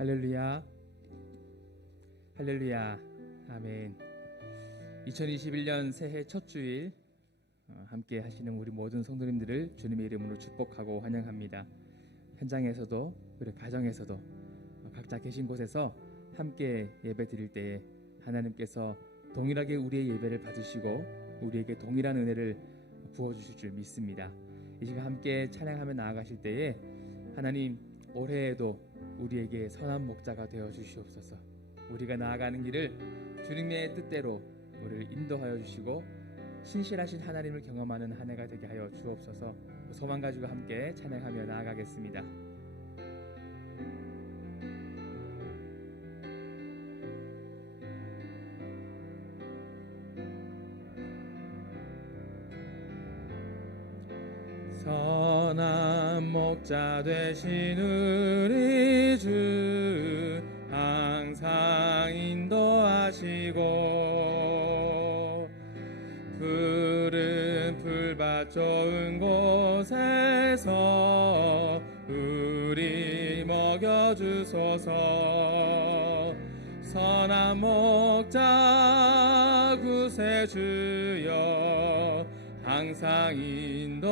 할렐루야, 할렐루야, 아멘. 2021년 새해 첫 주일 함께 하시는 우리 모든 성도님들을 주님의 이름으로 축복하고 환영합니다. 현장에서도 그리고 가정에서도 각자 계신 곳에서 함께 예배 드릴 때에 하나님께서 동일하게 우리의 예배를 받으시고 우리에게 동일한 은혜를 부어주실 줄 믿습니다. 이 시간 함께 찬양하며 나아가실 때에 하나님 올해에도 우리에게 선한 목자가 되어 주시옵소서. 우리가 나아가는 길을 주님의 뜻대로 우리를 인도하여 주시고 신실하신 하나님을 경험하는 한 해가 되게 하여 주옵소서. 소망 가지고 함께 찬양하며 나아가겠습니다. 선한 목자 되신 우리 주 항상 인도하시고 푸른 풀밭 좋은 곳에서 우리 먹여주소서. 선한 목자 구세주여 항상 인도하소서.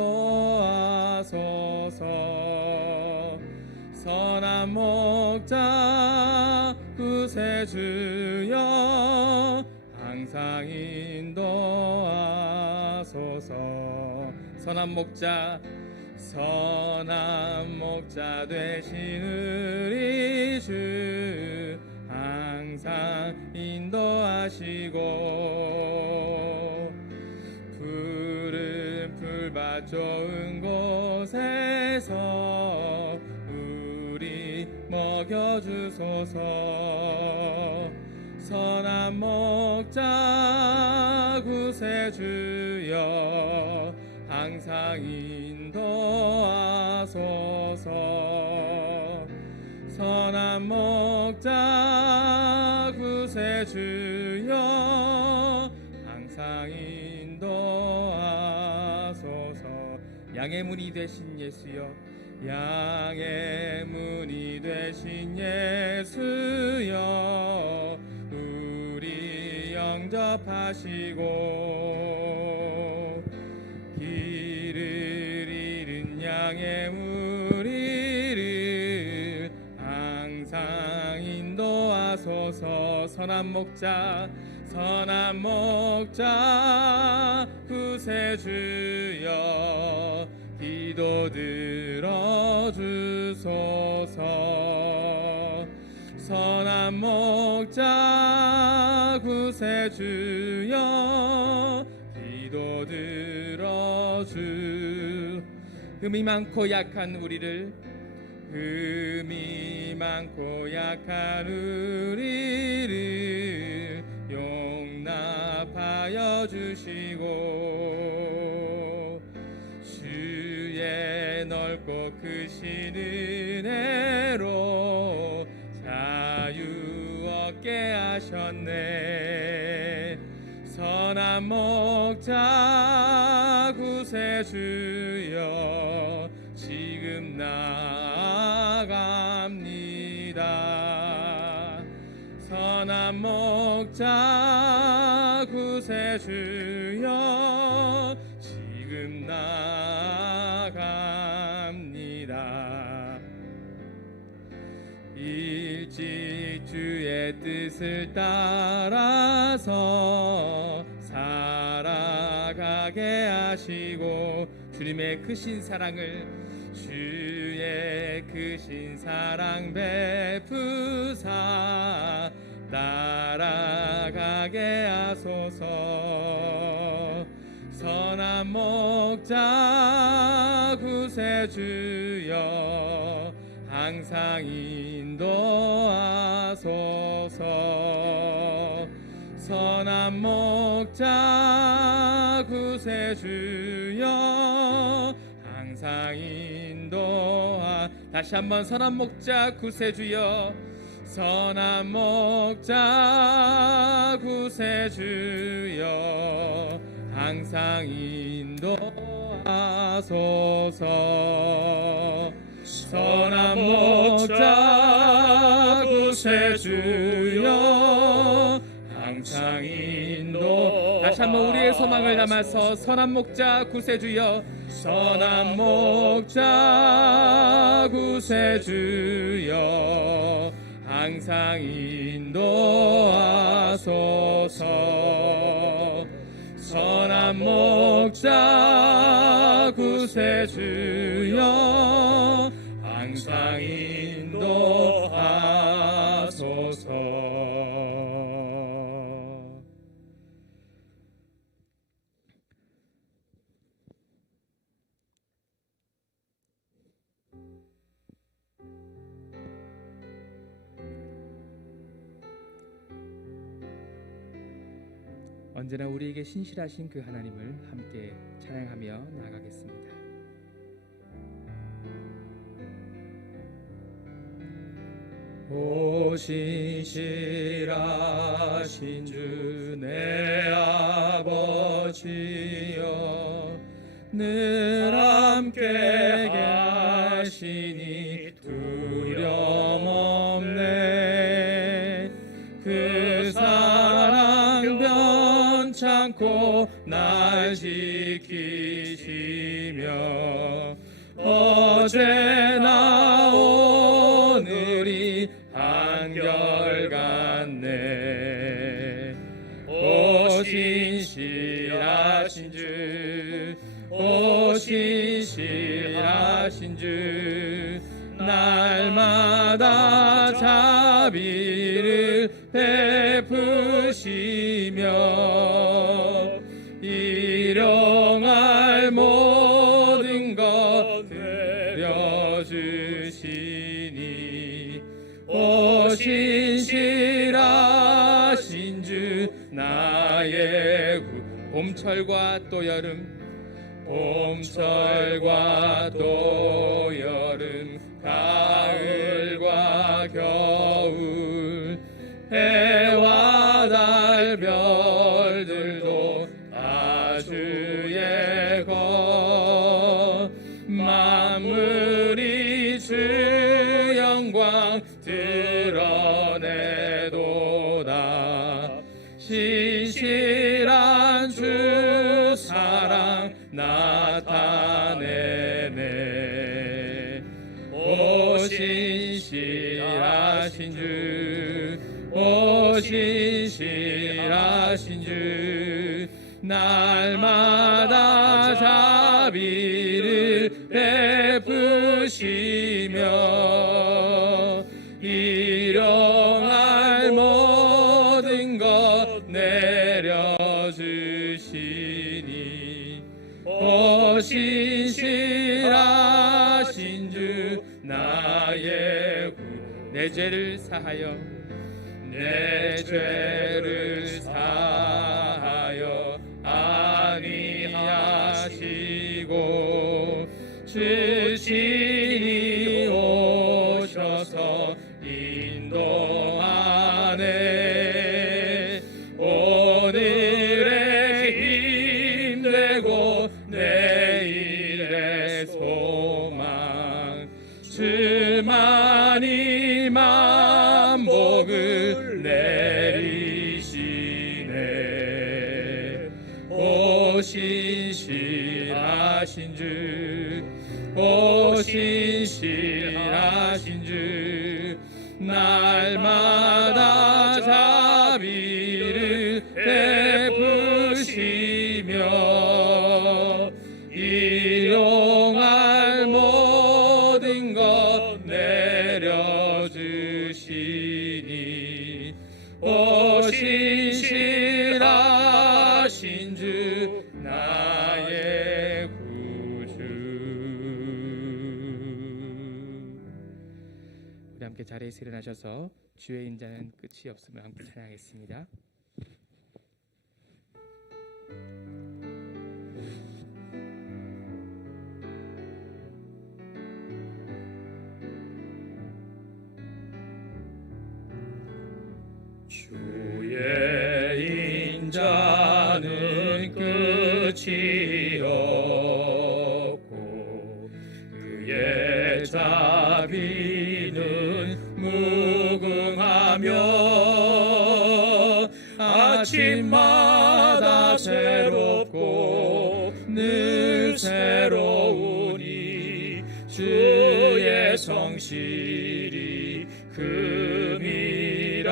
선한 목자 구세주여 항상 인도하소서. 선한 목자 되신 우리 주 항상 인도하시고 푸른 풀밭 좋은 곳에서 우리 먹여주소서. 선한 목자 구세주여 항상 인도하소서. 선한 목자 구세주여 항상 인도하소서. 양의 문이 되신 예수여, 양의 문이 되신 예수여 우리 영접하시고 길을 잃은 양의 무리를 항상 인도하소서. 선한 목자 구세주여 기도 들어주소서. 선한 목자 구세주여 기도 들어주. 흠이 많고 약한 우리를 용납하여 주시고 주의 넓고 크신 은혜로 자유 얻게 하셨네. 선한 목자 구세주여 지금 나아갑니다. 선한 목자 구세주여 지금 나아갑니다. 일찍 주의 뜻을 따라서 살아가게 하시고 주님의 크신 사랑 베푸사 따라가게 하소서. 선한 목자 구세주여 항상 인도하소서. 선한 목자 구세주여 항상 다시 한번 선한 목자 구세주여, 선한 목자 구세주여 항상 인도하소서. 선한 목자 구세주여 항상 인도. 다시 한번 우리의 소망을 담아서 선한 목자 구세주여, 선한 목자 구세주여 항상 인도하소서. 선한 목자 구세주여 항상 인도하소서. 언제나 우리에게 신실하신 그 하나님을 함께 찬양하며 나아가겠습니다. 오 신실하신 주 내 아버지여, 늘 함께 하시니 두려움 없네. 그 사랑 변찮고 날 지키시며 어제나 오늘이 한결같네. 오 신실하신 주, 오 신실하신 주, 날마다 자비를 베푸시며 일용할 모든 것 드려주시니. 오 신실하신 주 나의 구. 봄철과 또 여름, 봄철과 또 여름, 가을과 겨울, 해와 달 별들도 다 주의 것. 만물이 주 영광 드러내도다. 신실한 주 사랑 나타내네. 오 신실하신 주, 오 신실하신 주, 날마다 자비를 베푸시며 일용할 모든 것 내려주시니. 오 신실하신 주 나의 구. 내 죄를 사하여, 내 죄를 사하여 아니하시고 주신이 오셔서 인도하네. 오늘의 힘되고 내일의 소망, 주만이 만복을 내리시네. 오 신실하신 주, 오 신실하신 주, 날마다 자비를 베푸시며 일용할 모든 것 내려주시니. 오 신실하신 주 나의 구주. 우리 함께 자리에서 일어나셔서 주의 인자는 끝이 없음을 함께 찬양하겠습니다. 주의 인자는 끝이 없고 그의 자 새벽 아침마다 새롭고 늘 새로우니 주의 성실이 금이라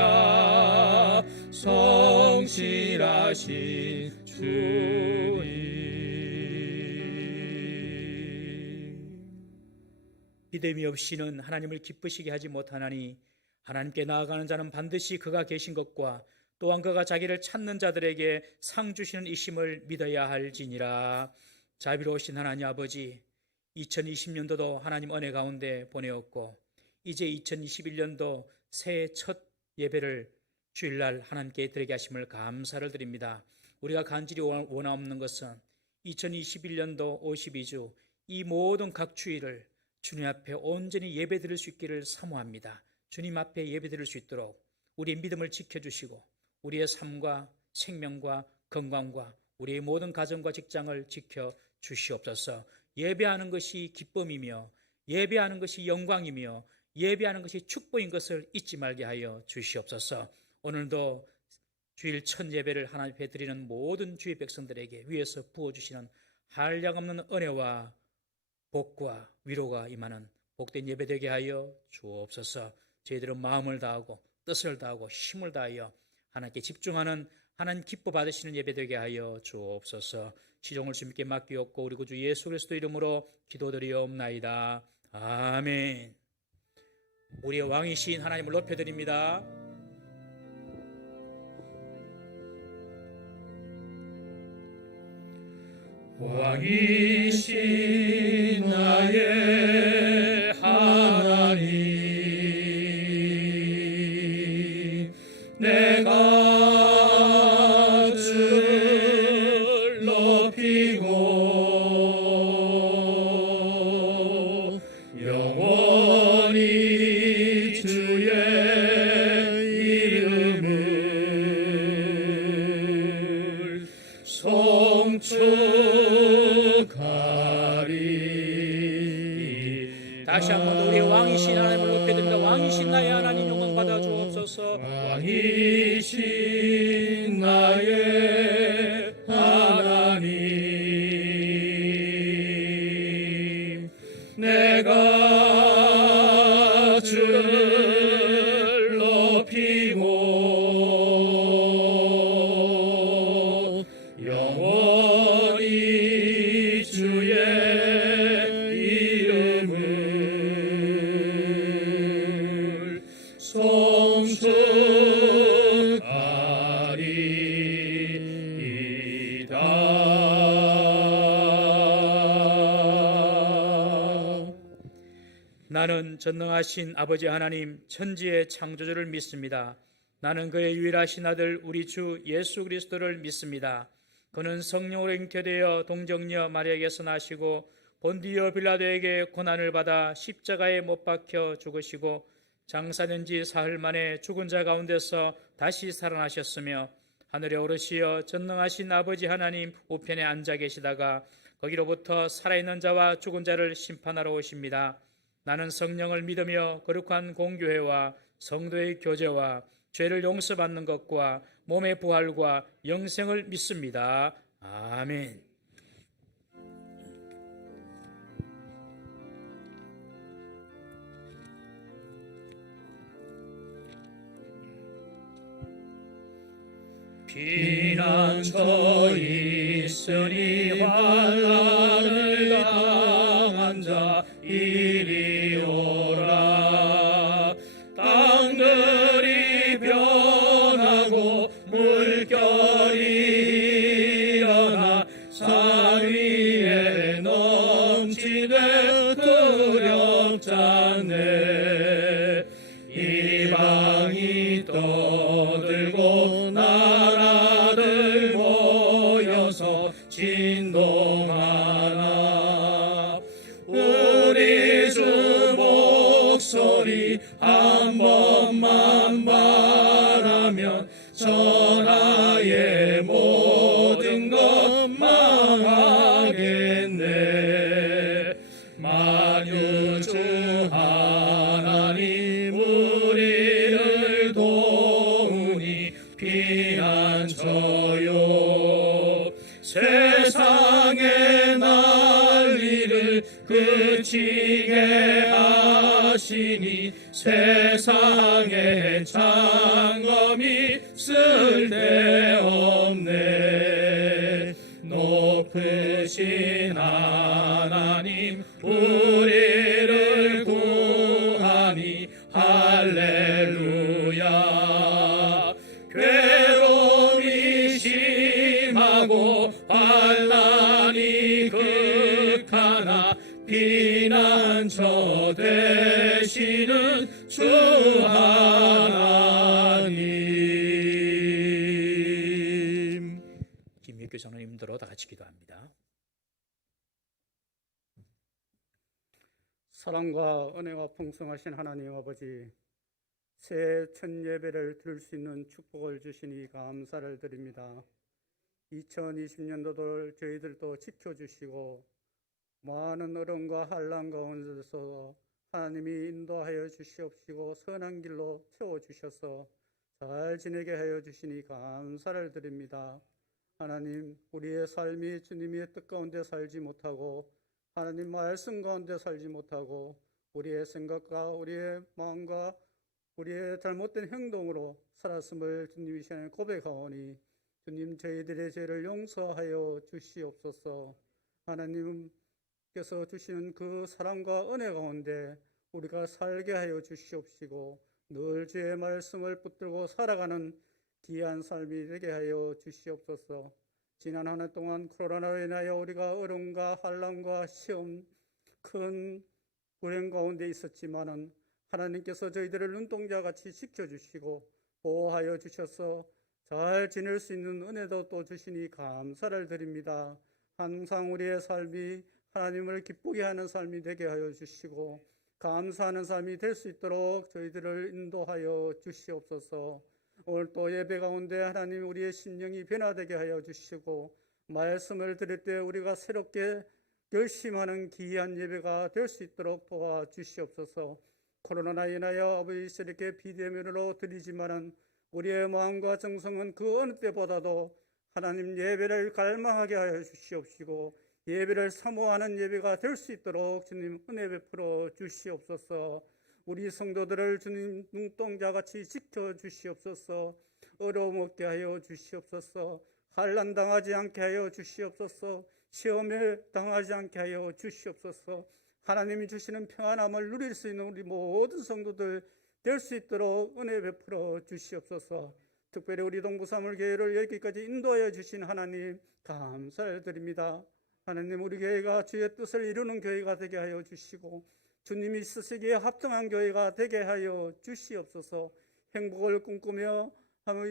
성실하신 주님. 믿음이 없이는 하나님을 기쁘시게 하지 못하나니 하나님께 나아가는 자는 반드시 그가 계신 것과 또한 그가 자기를 찾는 자들에게 상 주시는 이심을 믿어야 할지니라. 자비로우신 하나님 아버지, 2020년도도 하나님 은혜 가운데 보내었고 이제 2021년도 새해 첫 예배를 주일날 하나님께 드리게 하심을 감사를 드립니다. 우리가 간절히 원하옵는 것은 2021년도 52주 이 모든 각 주일을 주님 앞에 온전히 예배 드릴 수 있기를 사모합니다. 주님 앞에 예배 드릴 수 있도록 우리의 믿음을 지켜주시고 우리의 삶과 생명과 건강과 우리의 모든 가정과 직장을 지켜주시옵소서. 예배하는 것이 기쁨이며 예배하는 것이 영광이며 예배하는 것이 축복인 것을 잊지 말게 하여 주시옵소서. 오늘도 주일 첫 예배를 하나님 앞에 드리는 모든 주의 백성들에게 위에서 부어주시는 한량없는 은혜와 복과 위로가 임하는 복된 예배 되게 하여 주옵소서. 저희들은 마음을 다하고 뜻을 다하고 힘을 다하여 하나님께 집중하는 하나님 기뻐 받으시는 예배 되게 하여 주옵소서. 시종을 주님께 맡기옵고 우리 구주 예수 그리스도 이름으로 기도드리옵나이다. 아멘. 우리의 왕이신 하나님을 높여드립니다. 왕이신 나의 하나님, 내가 주를 높이고 영원히 주의 이름을 송축하리. 다시 한번 우리의 왕이신 하나님을 높여드립니다. 왕이신 나의 하나님 영광 받아 주옵소서. 왕이신 나의 하나님, 내가 주를 높이고 영원히 주의 이름을 송축하리이다. 나는 전능하신 아버지 하나님 천지의 창조주를 믿습니다. 나는 그의 유일하신 아들 우리 주 예수 그리스도를 믿습니다. 그는 성령으로 잉태되어 동정녀 마리아에게서 나시고 본디오 빌라도에게 고난을 받아 십자가에 못 박혀 죽으시고 장사된 지 사흘 만에 죽은 자 가운데서 다시 살아나셨으며 하늘에 오르시어 전능하신 아버지 하나님 우편에 앉아 계시다가 거기로부터 살아있는 자와 죽은 자를 심판하러 오십니다. 나는 성령을 믿으며 거룩한 공교회와 성도의 교제와 죄를 용서받는 것과 몸의 부활과 영생을 믿습니다. 아멘. 피난처 있으니 환난을 당한 자 이리 오라. 땅들이 변하고 물결이 일어나 산 위에 넘치네 두렵잖네. 이방이 떠들고 나라들 모여서 진동하나. 우리 주 목소리 한 번만 말하면 천하의 모든 것 망하겠네. 만유주 하나님 우리를 도 피난처요. 세상의 난리를 그치게 하시니 세상의 장엄이 쓸데없네. 높으신 하나님 우리를 구하니 할렐루야. 괴로움이 심하고 환난이 극하나 피난처 되시는 주 하나님. 김익규 장로님들로 다 같이 기도합니다. 사랑과 은혜와 풍성하신 하나님 아버지, 새해 첫 예배를 드릴 수 있는 축복을 주시니 감사를 드립니다. 2020년도를 저희들도 지켜주시고 많은 어려움과 환난 가운데서 하나님이 인도하여 주시옵시고 선한 길로 세워주셔서 잘 지내게 하여 주시니 감사를 드립니다. 하나님, 우리의 삶이 주님의 뜻 가운데 살지 못하고 하나님 말씀 가운데 살지 못하고 우리의 생각과 우리의 마음과 우리의 잘못된 행동으로 살았음을 주님이 시간에 고백하오니 주님, 저희들의 죄를 용서하여 주시옵소서. 하나님께서 주시는 그 사랑과 은혜 가운데 우리가 살게 하여 주시옵시고 늘 주의 말씀을 붙들고 살아가는 귀한 삶이 되게 하여 주시옵소서. 지난 한 해 동안 코로나로 인하여 우리가 어려움과 환난과 시험, 큰 불행 가운데 있었지만은 하나님께서 저희들을 눈동자같이 지켜주시고 보호하여 주셔서 잘 지낼 수 있는 은혜도 또 주시니 감사를 드립니다. 항상 우리의 삶이 하나님을 기쁘게 하는 삶이 되게 하여 주시고 감사하는 삶이 될 수 있도록 저희들을 인도하여 주시옵소서. 오늘 또 예배 가운데 하나님 우리의 심령이 변화되게 하여 주시고 말씀을 들을 때 우리가 새롭게 결심하는 귀한 예배가 될 수 있도록 도와주시옵소서. 코로나로 인하여 아버지 이렇게 비대면으로 드리지만은 우리의 마음과 정성은 그 어느 때보다도 하나님 예배를 갈망하게 하여 주시옵시고 예배를 사모하는 예배가 될 수 있도록 주님 은혜 베풀어 주시옵소서. 우리 성도들을 주님 눈동자같이 지켜주시옵소서. 어려움 없게 하여 주시옵소서. 환난 당하지 않게 하여 주시옵소서. 시험에 당하지 않게 하여 주시옵소서. 하나님이 주시는 평안함을 누릴 수 있는 우리 모든 성도들 될 수 있도록 은혜 베풀어 주시옵소서. 특별히 우리 동부사물교회를 여기까지 인도하여 주신 하나님 감사를 드립니다. 하나님, 우리 교회가 주의 뜻을 이루는 교회가 되게 하여 주시고 주님이 쓰시기에 합당한 교회가 되게 하여 주시옵소서. 행복을 꿈꾸며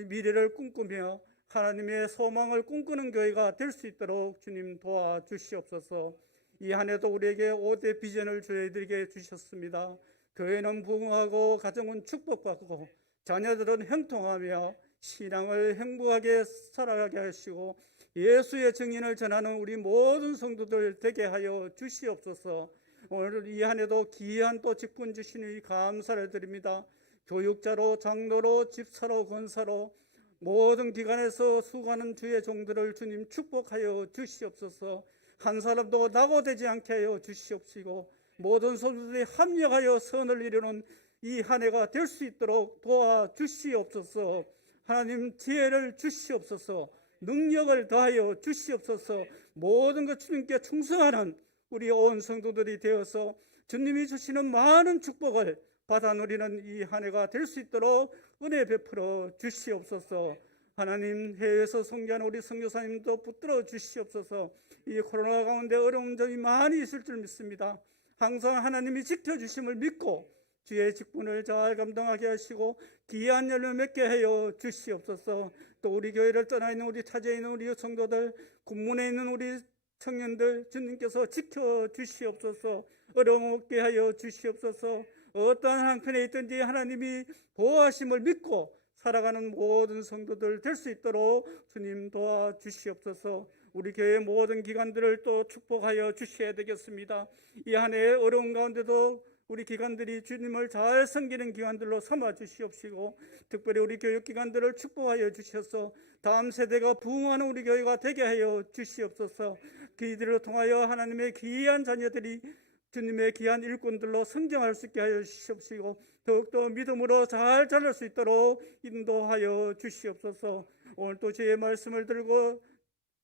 미래를 꿈꾸며 하나님의 소망을 꿈꾸는 교회가 될 수 있도록 주님 도와주시옵소서. 이 한 해도 우리에게 5대 비전을 저희들에게 주셨습니다. 교회는 부흥하고 가정은 축복받고 자녀들은 형통하며 신앙을 행복하게 살아가게 하시고 예수의 증인을 전하는 우리 모든 성도들 되게 하여 주시옵소서. 오늘 이 한 해도 귀한 또 직분 주시니 감사를 드립니다. 교육자로 장로로 집사로 권사로 모든 기관에서 수고하는 주의 종들을 주님 축복하여 주시옵소서. 한 사람도 낙오되지 않게 하여 주시옵시고 모든 성도들이 합력하여 선을 이루는 이 한 해가 될 수 있도록 도와주시옵소서. 하나님, 지혜를 주시옵소서. 능력을 더하여 주시옵소서. 모든 것 주님께 충성하는 우리 온 성도들이 되어서 주님이 주시는 많은 축복을 받아 누리는 이 한 해가 될 수 있도록 은혜 베풀어 주시옵소서. 하나님, 해외에서 성교하는 우리 선교사님도 붙들어 주시옵소서. 이 코로나 가운데 어려운 점이 많이 있을 줄 믿습니다. 항상 하나님이 지켜주심을 믿고 주의 직분을 잘 감당하게 하시고 귀한 열매 맺게 하여 주시옵소서. 또 우리 교회를 떠나 있는 우리 타지에 있는 우리 성도들, 군문에 있는 우리 청년들 주님께서 지켜주시옵소서. 어려움 없게 하여 주시옵소서. 어떠한 한편에 있든지 하나님이 보호하심을 믿고 살아가는 모든 성도들 될 수 있도록 주님 도와주시옵소서. 우리 교회 모든 기관들을 또 축복하여 주셔야 되겠습니다. 이 한 해의 어려운 가운데도 우리 기관들이 주님을 잘 섬기는 기관들로 삼아 주시옵시고, 특별히 우리 교육기관들을 축복하여 주셔서 다음 세대가 부흥하는 우리 교회가 되게 하여 주시옵소서. 그들을 통하여 하나님의 귀한 자녀들이 주님의 귀한 일꾼들로 성장할 수 있게 하여 주시옵시고, 더욱더 믿음으로 잘 자랄 수 있도록 인도하여 주시옵소서. 오늘 또 주의 말씀을 들고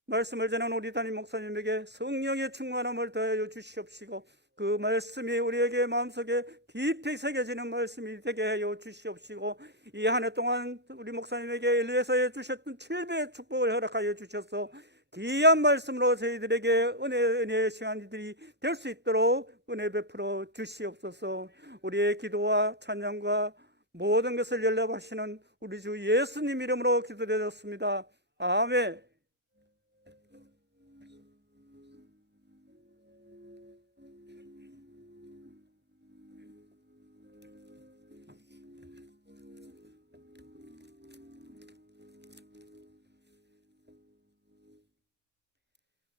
말씀을 전하는 우리 담임 목사님에게 성령의 충만함을 더하여 주시옵시고, 그 말씀이 우리에게 마음속에 깊이 새겨지는 말씀이 되게 하여 주시옵시고, 이 한 해 동안 우리 목사님에게 엘리에서에 주셨던 7배의 축복을 허락하여 주셔서 귀한 말씀으로 저희들에게 은혜의 시간들이 될 수 있도록 은혜 베풀어 주시옵소서. 우리의 기도와 찬양과 모든 것을 연락하시는 우리 주 예수님 이름으로 기도드렸습니다. 아멘.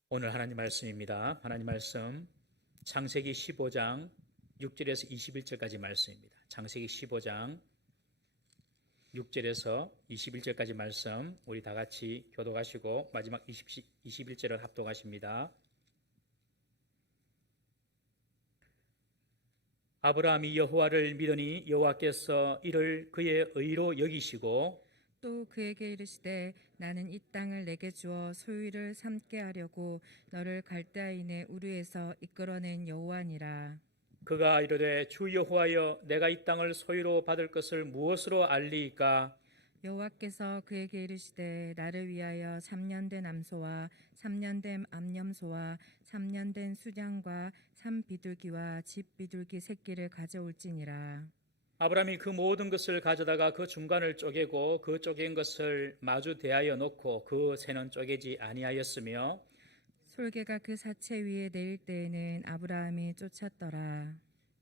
오늘 하나님 말씀입니다. 하나님 말씀 창세기 15장 6절에서 21절까지 말씀입니다. 창세기 15장 6절에서 21절까지 말씀 우리 다 같이 교독하시고 마지막 21절을 합독하십니다. 아브라함이 여호와를 믿으니 여호와께서 이를 그의 의로 여기시고 또 그에게 이르시되 나는 이 땅을 내게 주어 소유를 삼게 하려고 너를 갈대아인의 우르에서 이끌어낸 여호와니라. 그가 이르되 주 여호와여 내가 이 땅을 소유로 받을 것을 무엇으로 알리이까? 여호와께서 그에게 이르시되 나를 위하여 3년 된 암소와 3년 된 암염소와 3년 된 수장과 산비둘기와 집비둘기 새끼를 가져올지니라. 아브라함이 그 모든 것을 가져다가 그 중간을 쪼개고 그 쪼갠 것을 마주 대하여 놓고 그 새는 쪼개지 아니하였으며 솔개가 그 사체 위에 내릴 때에는 아브라함이 쫓았더라.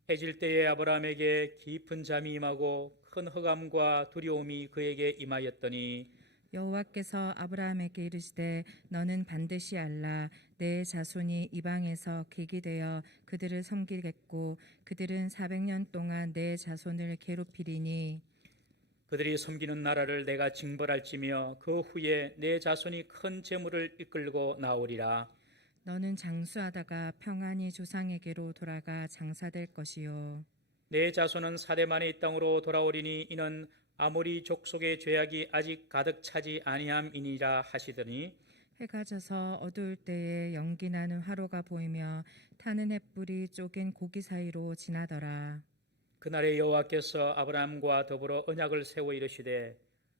해질 때에 아브라함에게 깊은 잠이 임하고 큰 흑암과 두려움이 그에게 임하였더니 여호와께서 아브라함에게 이르시되 너는 반드시 알라 내 자손이 이방에서 객이 되어 그들을 섬기겠고 그들은 400년 동안 내 자손을 괴롭히리니 그들이 섬기는 나라를 내가 징벌할지며 그 후에 내 자손이 큰 재물을 이끌고 나오리라. 너는 장수하다가 평안히 조상에게로 돌아가 장사될 것이요 내 자손은 사대 만에 이 땅으로 돌아오리니 이는 아모리 족속의 죄악이 아직 가득 차지 아니함이니라 하시더니 해가 져서 어두울 때에 연기 나는 화로가 보이며 타는 횃불이 쪼갠 고기 사이로 지나더라. 그날에 여호와께서 아브라함과 더불어 언약을 세워 이르시되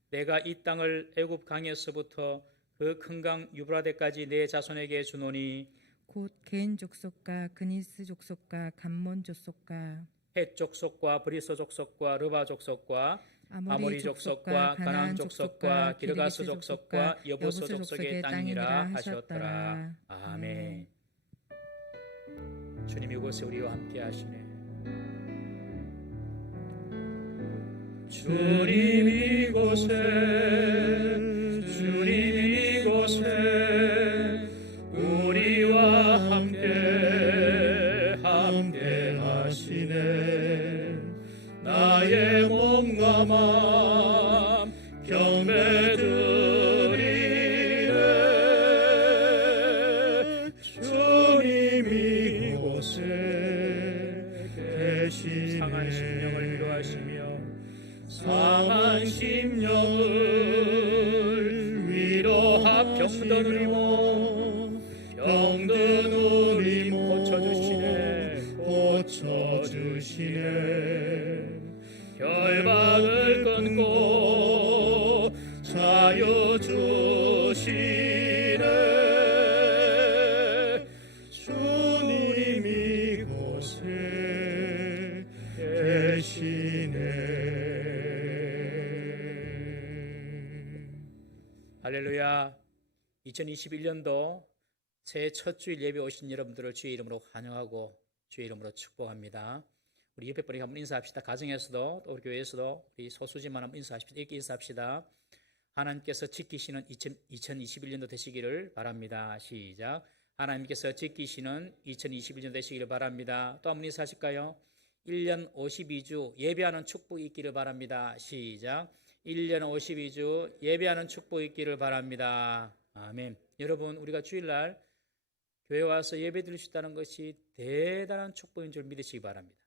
내가 이 땅을 애굽 강에서부터 그 큰 강 유브라데까지 내 자손에게 주노니 곧 게인 족속과 그니스 족속과 감몬 족속과 헷 족속과 브리스 족속과 르바 족속과 아모리 족속과 가나안 족속과 기르가스 족속과 여부스 족속의 땅이라 하셨더라. 아멘. 주님 이곳에 우리와 함께 하시네. 주님 이곳에 우리와 함께 하시네. 나의 몸과 마음 경배드리네. 주님 이곳에 계시네. 상한 심령을 위로하시며 상한 심령을 위로하 병든 우리모 병든 우리모 고쳐주시네. 결박을 끊고 자유 주시네. 주님 이곳에 계시네. 할렐루야. 2021년도 새해 첫 주일 예배 오신 여러분들을 주의 이름으로 환영하고 주의 이름으로 축복합니다. 우리 옆에 분에게 한번 인사합시다. 가정에서도 또 우리 교회에서도 우리 소수지만 한번 인사합시다. 이렇게 인사합시다. 하나님께서 지키시는 2021년도 되시기를 바랍니다. 시작. 하나님께서 지키시는 2021년 되시기를 바랍니다. 또 한번 인사하실까요? 1년 52주 예배하는 축복이 있기를 바랍니다. 시작. 1년 52주 예배하는 축복이 있기를 바랍니다. 아멘. 여러분, 우리가 주일날 교회 와서 예배 드릴 수 있다는 것이 대단한 축복인 줄 믿으시기 바랍니다.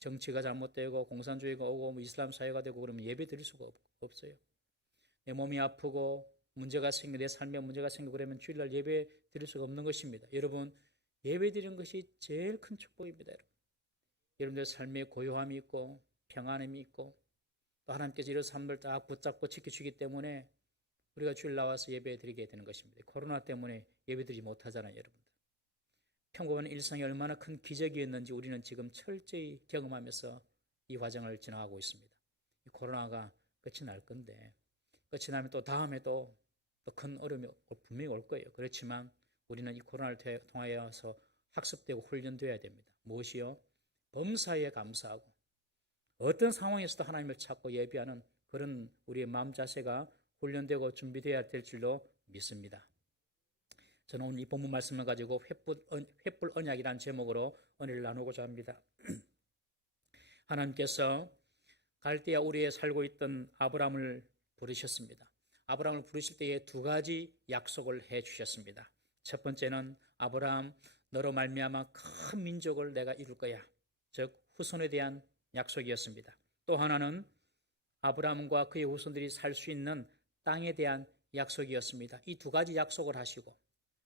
정치가 잘못되고 공산주의가 오고 이슬람 사회가 되고 그러면 예배 드릴 수가 없어요. 내 몸이 아프고 문제가 생기고 내 삶에 문제가 생기고 그러면 주일날 예배 드릴 수가 없는 것입니다. 여러분, 예배 드리는 것이 제일 큰 축복입니다. 여러분들 삶에 고요함이 있고 평안함이 있고 또 하나님께서 이런 삶을 딱 붙잡고 지켜주기 때문에 우리가 주일 나와서 예배 드리게 되는 것입니다. 코로나 때문에 예배 드리지 못하잖아요, 여러분들. 평범한 일상이 얼마나 큰 기적이었는지 우리는 지금 철저히 경험하면서 이 과정을 지나가고 있습니다. 이 코로나가 끝이 날 건데 끝이 나면 또 다음에 또 큰 어려움이 분명히 올 거예요. 그렇지만 우리는 이 코로나를 통하여서 학습되고 훈련되어야 됩니다. 무엇이요? 범사에 감사하고 어떤 상황에서도 하나님을 찾고 예배하는 그런 우리의 마음 자세가 훈련되고 준비되어야 될 줄로 믿습니다. 저는 오늘 이 본문 말씀을 가지고 횃불 언약이라는 제목으로 은혜를 나누고자 합니다. 하나님께서 갈대아 우리에 살고 있던 아브라함을 부르셨습니다. 아브라함을 부르실 때에 두 가지 약속을 해 주셨습니다. 첫 번째는 아브라함 너로 말미암아 큰 민족을 내가 이룰 거야. 즉 후손에 대한 약속이었습니다. 또 하나는 아브라함과 그의 후손들이 살 수 있는 땅에 대한 약속이었습니다. 이 두 가지 약속을 하시고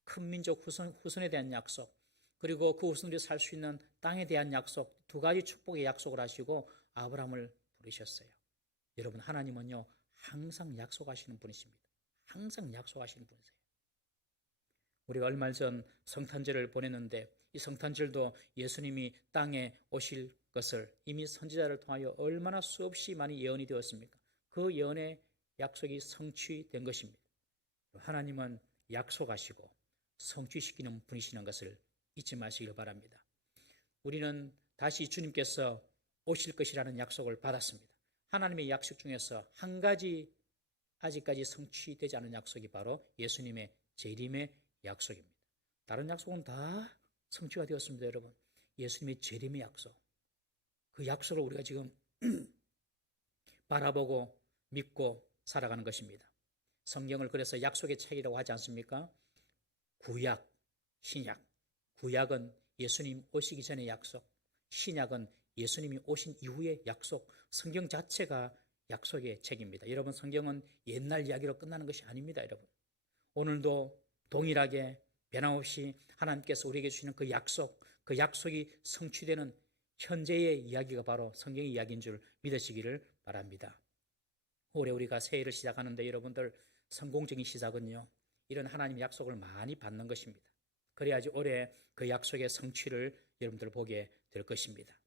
큰 민족 후손에 대한 약속 그리고 그 후손들이 살 수 있는 땅에 대한 약속 두 가지 축복의 약속을 하시고 아브라함을 부르셨어요. 여러분, 하나님은요 항상 약속하시는 분이십니다. 항상 약속하시는 분이세요. 우리가 얼마 전 성탄절을 보냈는데 이 성탄절도 예수님이 땅에 오실 것을 이미 선지자를 통하여 얼마나 수없이 많이 예언이 되었습니까? 그 예언의 약속이 성취된 것입니다. 하나님은 약속하시고 성취시키는 분이시는 것을 잊지 마시길 바랍니다. 우리는 다시 주님께서 오실 것이라는 약속을 받았습니다. 하나님의 약속 중에서 한 가지 아직까지 성취되지 않은 약속이 바로 예수님의 재림의 약속입니다. 다른 약속은 다 성취가 되었습니다, 여러분. 예수님의 재림의 약속. 그 약속을 우리가 지금 바라보고 믿고 살아가는 것입니다. 성경을 그래서 약속의 책이라고 하지 않습니까? 구약, 신약. 구약은 예수님 오시기 전의 약속, 신약은 예수님이 오신 이후의 약속, 성경 자체가 약속의 책입니다. 여러분, 성경은 옛날 이야기로 끝나는 것이 아닙니다, 여러분. 오늘도 동일하게 변함없이 하나님께서 우리에게 주시는 그 약속이 성취되는 현재의 이야기가 바로 성경의 이야기인 줄 믿으시기를 바랍니다. 올해 우리가 새해를 시작하는데 여러분들 성공적인 시작은요, 이런 하나님 약속을 많이 받는 것입니다. 그래야지 올해 그 약속의 성취를 여러분들 보게 될 것입니다.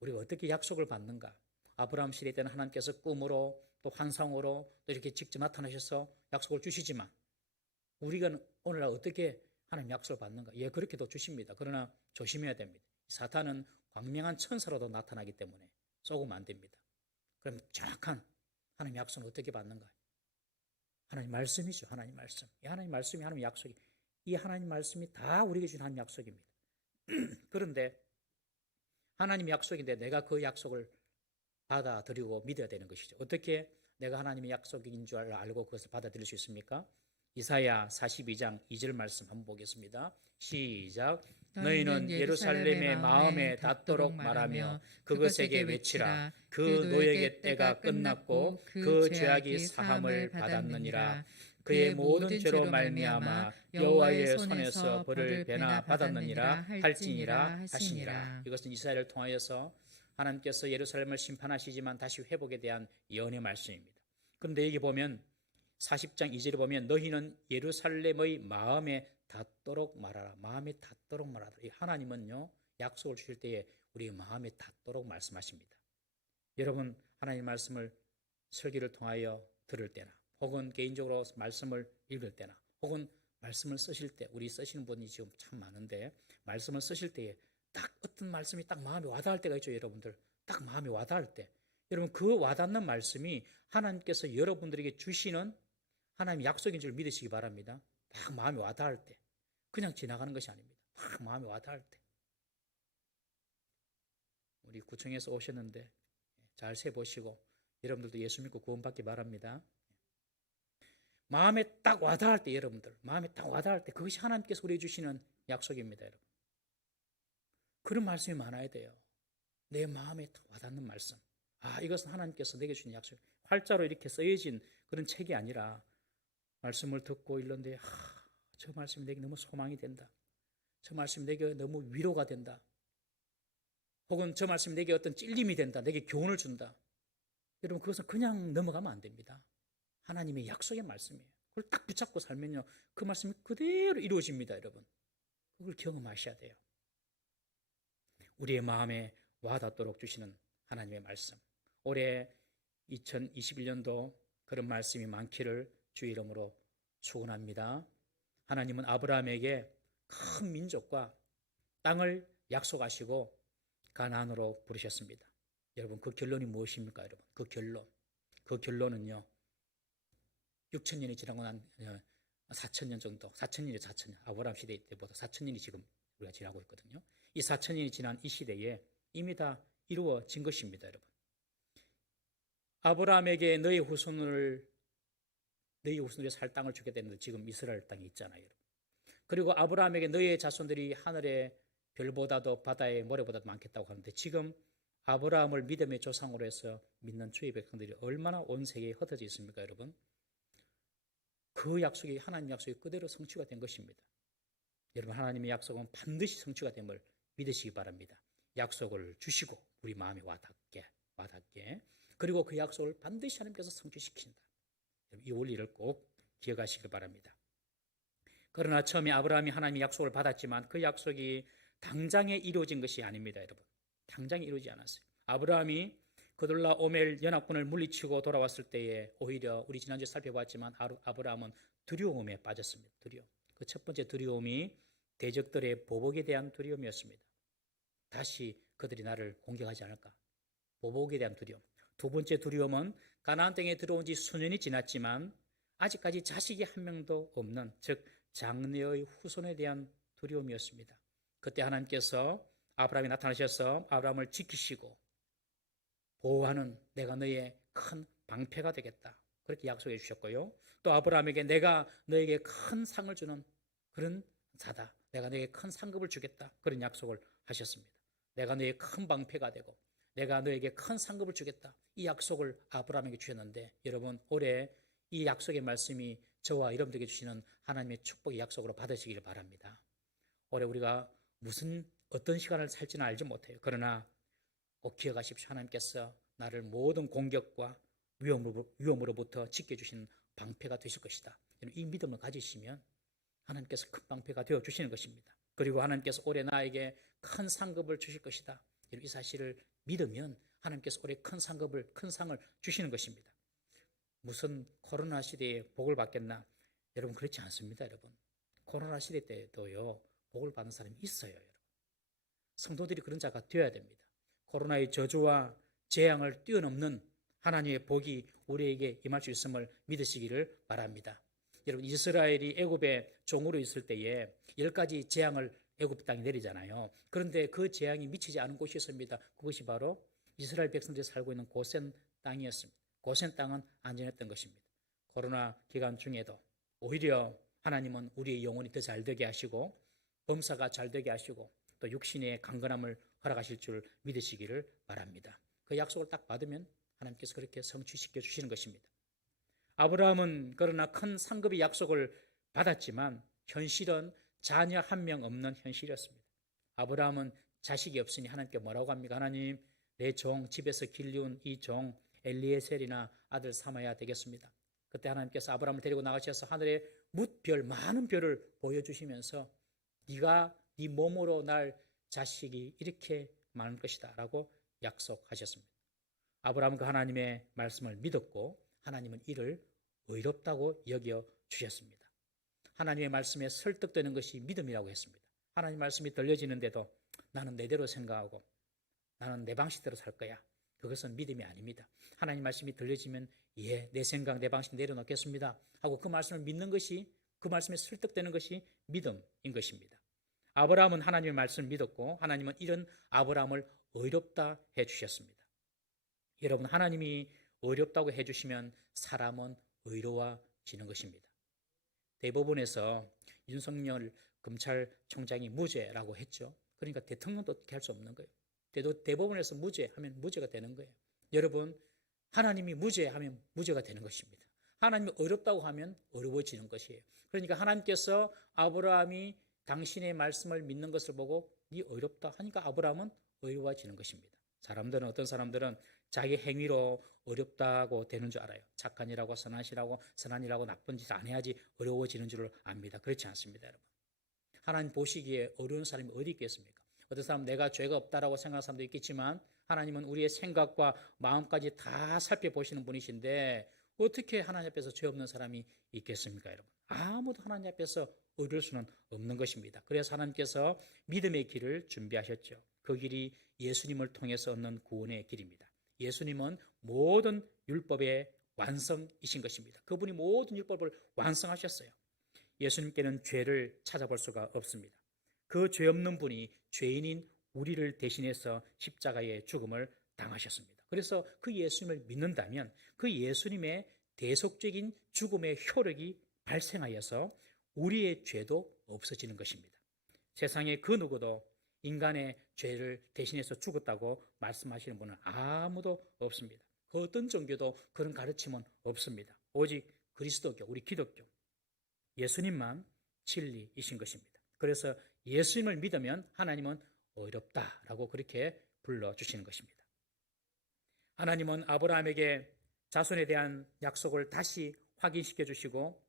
우리가 어떻게 약속을 받는가? 아브라함 시대 때는 하나님께서 꿈으로 또 환상으로 또 이렇게 직접 나타나셔서 약속을 주시지만 우리가 오늘날 어떻게 하나님 약속을 받는가? 예, 그렇게도 주십니다. 그러나 조심해야 됩니다. 사탄은 광명한 천사로도 나타나기 때문에 속으면 안 됩니다. 그럼 정확한 하나님 약속은 어떻게 받는가? 하나님 말씀이죠. 하나님 말씀. 이 하나님 말씀이 하나님 약속이. 이 하나님 말씀이 다 우리에게 주신 하나님 약속입니다. 그런데 하나님 약속인데 내가 그 약속을 받아들이고 믿어야 되는 것이죠. 어떻게 내가 하나님의 약속인 줄 알고 그것을 받아들일 수 있습니까? 이사야 42장 2절 말씀 한번 보겠습니다. 시작. 너희는 예루살렘의 마음에 닿도록 말하며 그것에게 외치라. 그 노예의 때가 끝났고 그 죄악이 사함을 받았느니라. 그의 모든 죄로 말미암아 여호와의 손에서 벌을 배나 받았느니라 할지니라 하시니라. 이것은 이스라엘을 통하여서 하나님께서 예루살렘을 심판하시지만 다시 회복에 대한 예언의 말씀입니다. 그런데 여기 보면 40장 2절에 보면 너희는 예루살렘의 마음에 닿도록 말하라. 마음에 닿도록 말하라. 하나님은요 약속을 주실 때에 우리의 마음에 닿도록 말씀하십니다. 여러분, 하나님의 말씀을 설교를 통하여 들을 때나 혹은 개인적으로 말씀을 읽을 때나 혹은 말씀을 쓰실 때, 우리 쓰시는 분이 지금 참 많은데 말씀을 쓰실 때에 딱 어떤 말씀이 딱 마음에 와닿을 때가 있죠. 여러분들 딱 마음에 와닿을 때, 여러분 그 와닿는 말씀이 하나님께서 여러분들에게 주시는 하나님의 약속인 줄 믿으시기 바랍니다. 딱 마음에 와닿을 때, 그냥 지나가는 것이 아닙니다. 딱 마음에 와닿을 때. 우리 구청에서 오셨는데 잘 세보시고 여러분들도 예수 믿고 구원받기 바랍니다. 마음에 딱 와닿을 때 여러분들 마음에 딱 와닿을 때 그것이 하나님께서 우리에게 주시는 약속입니다. 여러분. 그런 말씀이 많아야 돼요. 내 마음에 딱 와닿는 말씀. 이것은 하나님께서 내게 주신 약속. 활자로 이렇게 써여진 그런 책이 아니라 말씀을 듣고 읽는데 저 말씀이 내게 너무 소망이 된다. 저 말씀이 내게 너무 위로가 된다. 혹은 저 말씀이 내게 어떤 찔림이 된다. 내게 교훈을 준다. 여러분 그것은 그냥 넘어가면 안 됩니다. 하나님의 약속의 말씀이에요. 그걸 딱 붙잡고 살면요. 그 말씀이 그대로 이루어집니다. 여러분. 그걸 경험하셔야 돼요. 우리의 마음에 와닿도록 주시는 하나님의 말씀. 올해 2021년도 그런 말씀이 많기를 주의 이름으로 축원합니다. 하나님은 아브라함에게 큰 민족과 땅을 약속하시고 가나안으로 부르셨습니다. 여러분 그 결론이 무엇입니까? 여러분 그 결론은요 6,000년이 지나고 난 4,000년 정도 4,000년 아브라함 시대 때보다 4,000년이 지금 우리가 지나고 있거든요. 이 4,000년이 지난 이 시대에 이미 다 이루어진 것입니다. 여러분 아브라함에게 너희 후손들이 살 땅을 주게 되는데 지금 이스라엘 땅이 있잖아요. 여러분. 그리고 아브라함에게 너희의 자손들이 하늘의 별보다도 바다의 모래보다도 많겠다고 하는데 지금 아브라함을 믿음의 조상으로 해서 믿는 주의 백성들이 얼마나 온 세계에 흩어져 있습니까, 여러분? 그 약속이 하나님 약속이 그대로 성취가 된 것입니다. 여러분 하나님의 약속은 반드시 성취가 됨을 믿으시기 바랍니다. 약속을 주시고 우리 마음에 와닿게 그리고 그 약속을 반드시 하나님께서 성취시킨다. 이 원리를 꼭 기억하시길 바랍니다. 그러나 처음에 아브라함이 하나님의 약속을 받았지만 그 약속이 당장에 이루어진 것이 아닙니다. 여러분 당장에 이루어지지 않았어요. 아브라함이 그돌라 오멜 연합군을 물리치고 돌아왔을 때에 오히려 우리 지난주에 살펴봤지만 아브라함은 두려움에 빠졌습니다. 두려움. 그 첫 번째 두려움이 대적들의 보복에 대한 두려움이었습니다. 다시 그들이 나를 공격하지 않을까. 보복에 대한 두려움. 두 번째 두려움은 가나안 땅에 들어온 지 수년이 지났지만 아직까지 자식이 한 명도 없는 즉 장래의 후손에 대한 두려움이었습니다. 그때 하나님께서 아브라함이 나타나셔서 아브라함을 지키시고 보호하는 내가 너의 큰 방패가 되겠다. 그렇게 약속해 주셨고요. 또 아브라함에게 내가 너에게 큰 상을 주는 그런 자다. 내가 너에게 큰 상급을 주겠다. 그런 약속을 하셨습니다. 내가 너의 큰 방패가 되고 내가 너에게 큰 상급을 주겠다. 이 약속을 아브라함에게 주셨는데 여러분 올해 이 약속의 말씀이 저와 여러분들에게 주시는 하나님의 축복의 약속으로 받으시길 바랍니다. 올해 우리가 어떤 시간을 살지는 알지 못해요. 그러나 꼭 기억하십시오. 하나님께서 나를 모든 공격과 위험으로부터 지켜주시는 방패가 되실 것이다. 이 믿음을 가지시면 하나님께서 큰 방패가 되어주시는 것입니다. 그리고 하나님께서 올해 나에게 큰 상급을 주실 것이다. 이 사실을 믿으면 하나님께서 올해 큰 상을 주시는 것입니다. 무슨 코로나 시대에 복을 받겠나? 여러분 그렇지 않습니다. 여러분 코로나 시대 때도요 복을 받는 사람이 있어요. 여러분. 성도들이 그런 자가 되어야 됩니다. 코로나의 저주와 재앙을 뛰어넘는 하나님의 복이 우리에게 임할 수 있음을 믿으시기를 바랍니다. 여러분 이스라엘이 애굽의 종으로 있을 때에 10가지 재앙을 애굽 땅에 내리잖아요. 그런데 그 재앙이 미치지 않은 곳이 있습니다. 그것이 바로 이스라엘 백성들이 살고 있는 고센 땅이었습니다. 고센 땅은 안전했던 것입니다. 코로나 기간 중에도 오히려 하나님은 우리의 영혼이 더 잘되게 하시고 범사가 잘되게 하시고 또 육신의 강건함을 허락하실 줄 믿으시기를 바랍니다. 그 약속을 딱 받으면 하나님께서 그렇게 성취시켜 주시는 것입니다. 아브라함은 그러나 큰 상급의 약속을 받았지만 현실은 자녀 한 명 없는 현실이었습니다. 아브라함은 자식이 없으니 하나님께 뭐라고 합니까? 하나님 내 종 집에서 길리운 이 종 엘리에셀이나 아들 삼아야 되겠습니다. 그때 하나님께서 아브라함을 데리고 나가셔서 하늘의 뭇별 많은 별을 보여주시면서 네가 네 몸으로 날 자식이 이렇게 많을 것이다 라고 약속하셨습니다. 아브라함은 그 하나님의 말씀을 믿었고 하나님은 이를 의롭다고 여겨 주셨습니다. 하나님의 말씀에 설득되는 것이 믿음이라고 했습니다. 하나님 말씀이 들려지는데도 나는 내대로 생각하고 나는 내 방식대로 살 거야. 그것은 믿음이 아닙니다. 하나님 말씀이 들려지면 내 생각 내 방식 내려놓겠습니다 하고 그 말씀을 믿는 것이 그 말씀에 설득되는 것이 믿음인 것입니다. 아브라함은 하나님의 말씀을 믿었고 하나님은 이런 아브라함을 어렵다 해주셨습니다. 여러분, 하나님이 어렵다고 해주시면 사람은 의로워지는 것입니다. 대법원에서 윤석열 검찰총장이 무죄라고 했죠. 그러니까 대통령도 어떻게 할 수 없는 거예요. 대법원에서 무죄하면 무죄가 되는 거예요. 여러분, 하나님이 무죄하면 무죄가 되는 것입니다. 하나님이 어렵다고 하면 어려워지는 것이에요. 그러니까 하나님께서 아브라함이 당신의 말씀을 믿는 것을 보고 네 어렵다 하니까 아브라함은 어려워지는 것입니다. 어떤 사람들은 자기 행위로 어렵다고 되는 줄 알아요. 착한 일하고 선한 일하고 나쁜 짓 안 해야지 어려워지는 줄 압니다. 그렇지 않습니다, 여러분. 하나님 보시기에 어려운 사람이 어디 있겠습니까? 어떤 사람은 내가 죄가 없다라고 생각하는 사람도 있겠지만 하나님은 우리의 생각과 마음까지 다 살펴보시는 분이신데 어떻게 하나님 앞에서 죄 없는 사람이 있겠습니까, 여러분? 아무도 하나님 앞에서 어려울 수는 없는 것입니다. 그래서 하나님께서 믿음의 길을 준비하셨죠. 그 길이 예수님을 통해서 얻는 구원의 길입니다. 예수님은 모든 율법의 완성이신 것입니다. 그분이 모든 율법을 완성하셨어요. 예수님께는 죄를 찾아볼 수가 없습니다. 그 죄 없는 분이 죄인인 우리를 대신해서 십자가의 죽음을 당하셨습니다. 그래서 그 예수님을 믿는다면 그 예수님의 대속적인 죽음의 효력이 발생하여서 우리의 죄도 없어지는 것입니다. 세상에 그 누구도 인간의 죄를 대신해서 죽었다고 말씀하시는 분은 아무도 없습니다. 그 어떤 종교도 그런 가르침은 없습니다. 오직 그리스도교, 우리 기독교, 예수님만 진리이신 것입니다. 그래서 예수님을 믿으면 하나님은 어렵다라고 그렇게 불러주시는 것입니다. 하나님은 아브라함에게 자손에 대한 약속을 다시 확인시켜 주시고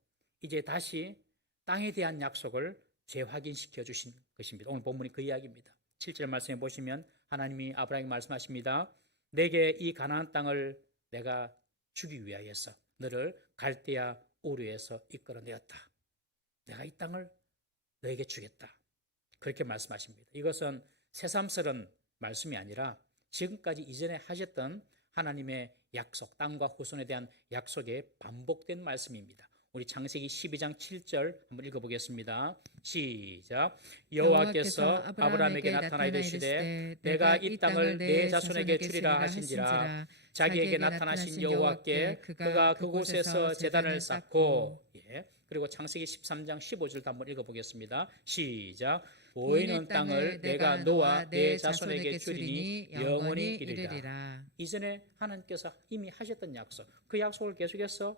이제 다시 땅에 대한 약속을 재확인시켜 주신 것입니다. 오늘 본문이 그 이야기입니다. 7절 말씀에 보시면 하나님이 아브라함에게 말씀하십니다. 내게 이 가나안 땅을 내가 주기 위하여서 너를 갈대아 우르에서 이끌어내었다. 내가 이 땅을 너에게 주겠다. 그렇게 말씀하십니다. 이것은 새삼스러운 말씀이 아니라 지금까지 이전에 하셨던 하나님의 약속, 땅과 후손에 대한 약속의 반복된 말씀입니다. 우리 창세기 12장 7절 한번 읽어보겠습니다. 시작. 여호와께서 아브라함에게 나타나 이르시되 내가 이 땅을 내 자손에게 주리라 하신지라. 자기에게 나타나신 여호와께 그가 그곳에서 제단을 쌓고 그리고 창세기 13장 15절도 한번 읽어보겠습니다. 시작. 보이는 땅을 내가 너와 내 자손에게 주리니 영원히 이르리라. 이전에 하나님께서 이미 하셨던 약속, 그 약속을 계속해서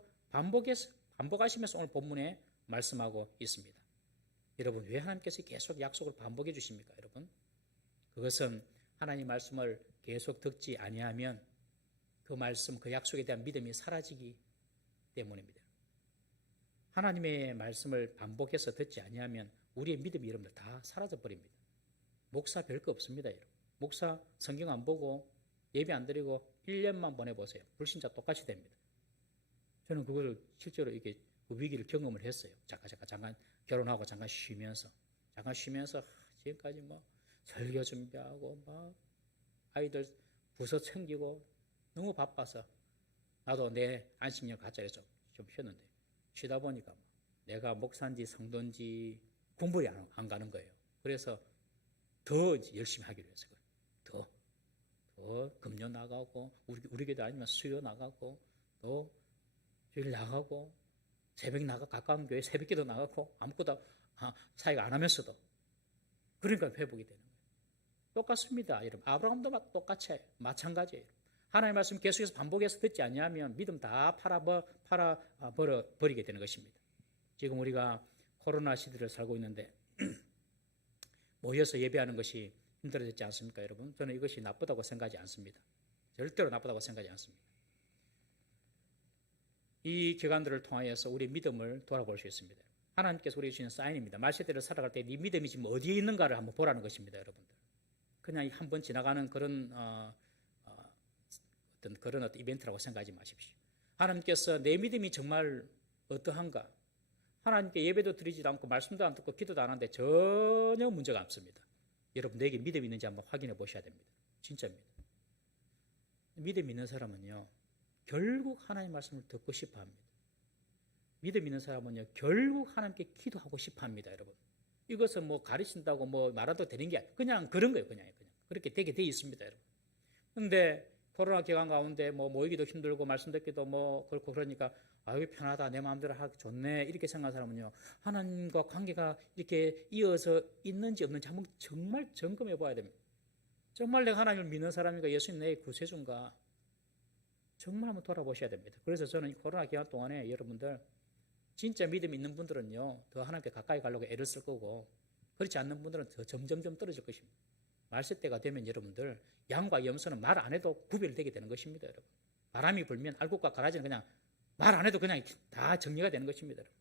반복하시면서 오늘 본문에 말씀하고 있습니다. 여러분, 왜 하나님께서 계속 약속을 반복해 주십니까, 여러분? 그것은 하나님 말씀을 계속 듣지 아니하면 그 말씀, 그 약속에 대한 믿음이 사라지기 때문입니다. 하나님의 말씀을 반복해서 듣지 아니하면 우리의 믿음이 여러분들 다 사라져 버립니다. 목사 별거 없습니다, 여러분. 목사 성경 안 보고 예배 안 드리고 1년만 보내보세요. 불신자 똑같이 됩니다. 저는 그걸 실제로 이렇게 그 위기를 경험을 했어요. 잠깐 결혼하고 잠깐 쉬면서 지금까지 뭐 설교 준비하고 막 아이들 부서 챙기고 너무 바빠서 나도 내 안식년 갖자 해서 좀 쉬었는데 쉬다 보니까 내가 목사인지 성도인지 공부를 안 가는 거예요. 그래서 더 이제 열심히 하기로 했어요. 더 금요 나가고 우리 교도 아니면 수요 나가고 또 주일 나가고 새벽 나가 가까운 교회 새벽기도 나가고 아무것도 사역 안 하면서도 그러니까 회복이 되는 거예요. 똑같습니다, 여러분. 아브라함도 똑같이 마찬가지예요. 하나님의 말씀 계속해서 반복해서 듣지 않냐면 믿음 다 버리게 되는 것입니다. 지금 우리가 코로나 시대를 살고 있는데 모여서 예배하는 것이 힘들어졌지 않습니까, 여러분? 저는 이것이 나쁘다고 생각하지 않습니다. 절대로 나쁘다고 생각하지 않습니다. 이 기간들을 통하여서 우리의 믿음을 돌아볼 수 있습니다. 하나님께서 우리에게 주시는 사인입니다. 말세대를 살아갈 때 네 믿음이 지금 어디에 있는가를 한번 보라는 것입니다, 여러분들. 그냥 한번 지나가는 그런 어떤 이벤트라고 생각하지 마십시오. 하나님께서 내 믿음이 정말 어떠한가? 하나님께 예배도 드리지도 않고 말씀도 안 듣고 기도도 안 하는데 전혀 문제가 없습니다. 여러분, 내게 믿음이 있는지 한번 확인해 보셔야 됩니다. 진짜입니다. 믿음 있는 사람은요, 결국 하나님의 말씀을 듣고 싶어 합니다. 믿음 있는 사람은요, 결국 하나님께 기도하고 싶어 합니다, 여러분. 이것은 뭐 가르친다고 뭐 말아도 되는 게 아니에요. 그냥 그런 거예요, 그냥. 그렇게 되게 돼 있습니다, 여러분. 근데 코로나 기간 가운데 뭐 모이기도 힘들고 말씀 듣기도 뭐 그렇고 그러니까 아유 편하다, 내 마음대로 하기 좋네 이렇게 생각하는 사람은요, 하나님과 관계가 이렇게 이어서 있는지 없는지 한번 정말 점검해 봐야 됩니다. 정말 내가 하나님을 믿는 사람인가, 예수님 내 구세주인가 정말 한번 돌아보셔야 됩니다. 그래서 저는 이 코로나 기간 동안에 여러분들 진짜 믿음 있는 분들은요 더 하나님께 가까이 가려고 애를 쓸 거고, 그렇지 않는 분들은 더 점점점 떨어질 것입니다. 말세 때가 되면 여러분들 양과 염소는 말 안 해도 구별되게 되는 것입니다, 여러분. 바람이 불면 알곡과 가라지는 그냥 말 안 해도 그냥 다 정리가 되는 것입니다, 여러분.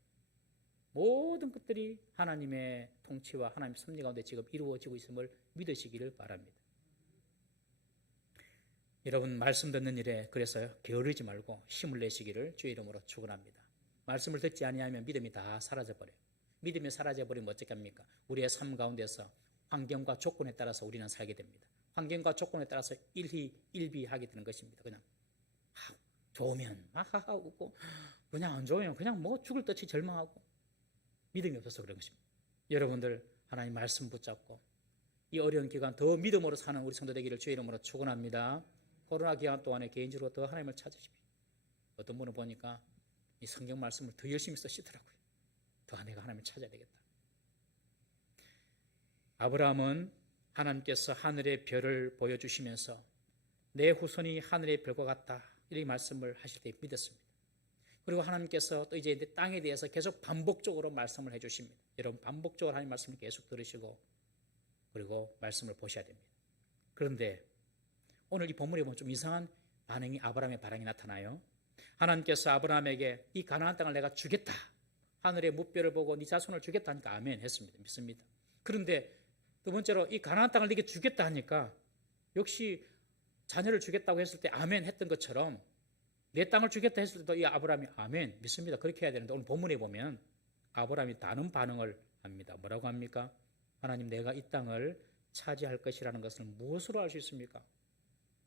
모든 것들이 하나님의 통치와 하나님의 섭리 가운데 지금 이루어지고 있음을 믿으시기를 바랍니다. 여러분 말씀 듣는 일에 그래서 게으르지 말고 힘을 내시기를 주의 이름으로 축원합니다. 말씀을 듣지 아니하면 믿음이 다 사라져버려요. 믿음이 사라져버리면 어떻게 합니까? 우리의 삶 가운데서 환경과 조건에 따라서 우리는 살게 됩니다. 환경과 조건에 따라서 일비하게 되는 것입니다. 그냥 좋으면 하하하 웃고, 그냥 안 좋으면 그냥 뭐 죽을 듯이 절망하고, 믿음이 없어서 그런 것입니다. 여러분들 하나님 말씀 붙잡고 이 어려운 기간 더 믿음으로 사는 우리 성도 되기를 주의 이름으로 축원합니다. 코로나 기간 동안에 개인적으로 더 하나님을 찾으십시오. 어떤 분은 보니까 이 성경 말씀을 더 열심히 쓰시더라고요. 더 내가 하나님을 찾아야 되겠다. 아브라함은 하나님께서 하늘의 별을 보여주시면서 내 후손이 하늘의 별과 같다 이렇게 말씀을 하실 때 믿었습니다. 그리고 하나님께서 또 이제 땅에 대해서 계속 반복적으로 말씀을 해주십니다. 여러분 반복적으로 하나님 말씀을 계속 들으시고 그리고 말씀을 보셔야 됩니다. 그런데 오늘 이 본문에 보면 좀 이상한 반응이, 아브라함의 반응이 나타나요. 하나님께서 아브라함에게 이 가나안 땅을 내가 주겠다, 하늘의 무뼈를 보고 네 자손을 주겠다 하니까 아멘 했습니다. 믿습니다. 그런데 두 번째로 이 가나안 땅을 네게 주겠다 하니까 역시 자녀를 주겠다고 했을 때 아멘 했던 것처럼 내 땅을 주겠다 했을 때도 이 아브라함이 아멘 믿습니다. 그렇게 해야 되는데 오늘 본문에 보면 아브라함이 다른 반응을 합니다. 뭐라고 합니까? 하나님, 내가 이 땅을 차지할 것이라는 것을 무엇으로 알 수 있습니까?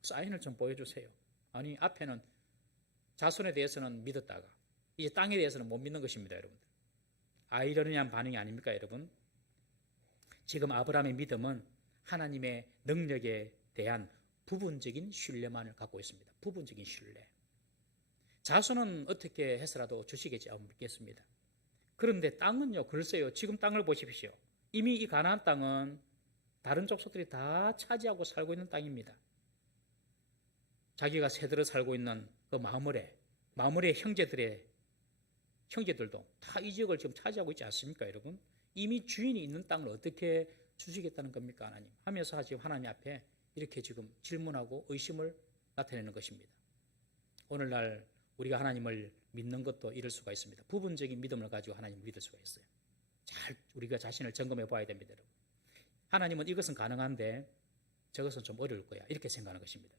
사인을 좀 보여주세요. 아니 앞에는 자손에 대해서는 믿었다가 이제 땅에 대해서는 못 믿는 것입니다, 여러분들. 아이러니한 반응이 아닙니까, 여러분? 지금 아브라함의 믿음은 하나님의 능력에 대한 부분적인 신뢰만을 갖고 있습니다. 부분적인 신뢰. 자손은 어떻게 해서라도 주시겠지 믿겠습니다. 그런데 땅은요, 글쎄요, 지금 땅을 보십시오. 이미 이 가나안 땅은 다른 족속들이 다 차지하고 살고 있는 땅입니다. 자기가 새들어 살고 있는 그 마므레 형제들도 다 이 지역을 지금 차지하고 있지 않습니까, 여러분? 이미 주인이 있는 땅을 어떻게 주시겠다는 겁니까, 하나님? 하면서 지금 하나님 앞에 이렇게 지금 질문하고 의심을 나타내는 것입니다. 오늘날 우리가 하나님을 믿는 것도 이럴 수가 있습니다. 부분적인 믿음을 가지고 하나님을 믿을 수가 있어요. 잘 우리가 자신을 점검해 봐야 됩니다, 여러분. 하나님은 이것은 가능한데 저것은 좀 어려울 거야, 이렇게 생각하는 것입니다.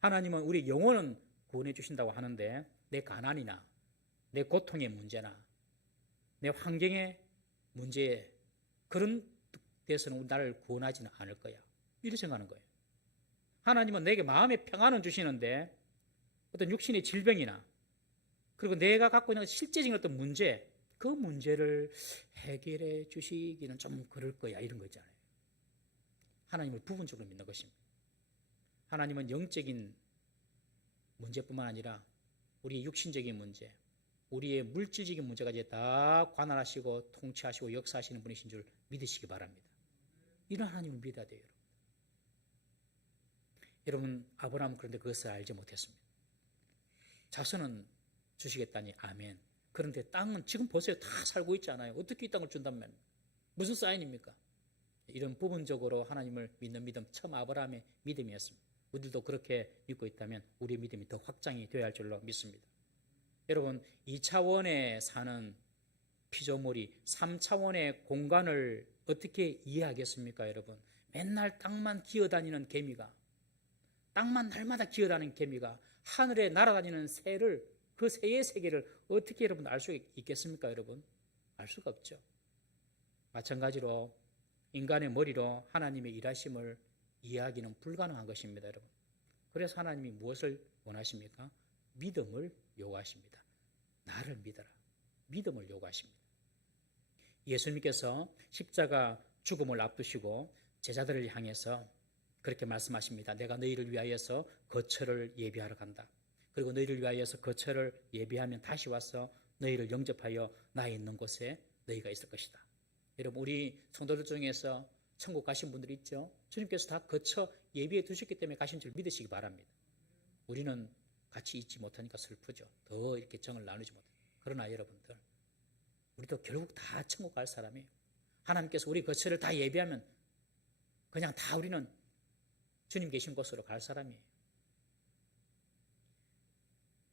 하나님은 우리 영혼은 구원해 주신다고 하는데 내 가난이나 내 고통의 문제나 내 환경의 문제에 그런 데서는 나를 구원하지는 않을 거야, 이렇게 생각하는 거예요. 하나님은 내게 마음의 평안은 주시는데 어떤 육신의 질병이나 그리고 내가 갖고 있는 실제적인 어떤 문제, 그 문제를 해결해 주시기는 좀 그럴 거야, 이런 거 있잖아요. 하나님을 부분적으로 믿는 것입니다. 하나님은 영적인 문제뿐만 아니라 우리의 육신적인 문제, 우리의 물질적인 문제까지 다 관할하시고 통치하시고 역사하시는 분이신 줄 믿으시기 바랍니다. 이런 하나님을 믿어야 돼요, 여러분. 아브라함은 그런데 그것을 알지 못했습니다. 자손은 주시겠다니 아멘. 그런데 땅은 지금 보세요, 다 살고 있지 않아요. 어떻게 이 땅을 준단 말입니까? 무슨 사인입니까? 이런 부분적으로 하나님을 믿는 믿음, 처음 아브라함의 믿음이었습니다. 우리도 그렇게 믿고 있다면 우리의 믿음이 더 확장이 되어야 할 줄로 믿습니다. 여러분, 2차원에 사는 피조물이 3차원의 공간을 어떻게 이해하겠습니까, 여러분? 맨날 땅만 기어다니는 개미가, 땅만 날마다 기어다니는 개미가 하늘에 날아다니는 새를, 그 새의 세계를 어떻게 여러분 알 수 있겠습니까, 여러분? 알 수가 없죠. 마찬가지로 인간의 머리로 하나님의 일하심을 이해하기는 불가능한 것입니다, 여러분. 그래서 하나님이 무엇을 원하십니까? 믿음을 요구하십니다. 나를 믿어라. 믿음을 요구하십니다. 예수님께서 십자가 죽음을 앞두시고 제자들을 향해서 그렇게 말씀하십니다. 내가 너희를 위하여서 거처를 예비하러 간다. 그리고 너희를 위하여서 거처를 예비하면 다시 와서 너희를 영접하여 나 있는 곳에 너희가 있을 것이다. 여러분, 우리 성도들 중에서 천국 가신 분들이 있죠. 주님께서 다 거처 예비해 두셨기 때문에 가신 줄 믿으시기 바랍니다. 우리는 같이 있지 못하니까 슬프죠. 더 이렇게 정을 나누지 못해요. 그러나 여러분들, 우리도 결국 다 천국 갈 사람이에요. 하나님께서 우리 거처를 다 예비하면 그냥 다 우리는 주님 계신 곳으로 갈 사람이에요.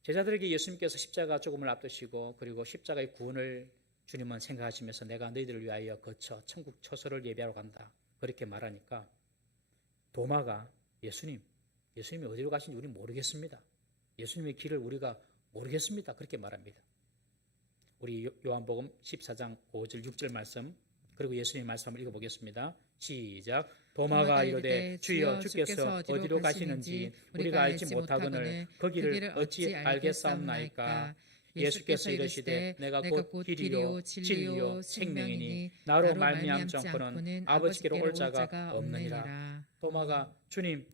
제자들에게 예수님께서 십자가 죽음을 앞두시고 그리고 십자가의 구원을 주님은 생각하시면서 내가 너희들을 위하여 거쳐 천국 처소를 예비하러 간다. 그렇게 말하니까 도마가 예수님이 어디로 가신지 우리는 모르겠습니다. 예수님의 길을 우리가 모르겠습니다. 그렇게 말합니다. 우리 요한복음 14장 5절 6절 말씀 그리고 예수님의 말씀을 읽어보겠습니다. 시작. 도마가 이르되 주여 주께서 어디로 가시는지 우리가 알지 못하거늘 그 길을 어찌 알겠사옵나이까. 예수께서 이르시되 내가 곧 길이요 진리요 생명이니 나로 말미암지 않고는 아버지께로 올 자가 없느니라. 도마가 주님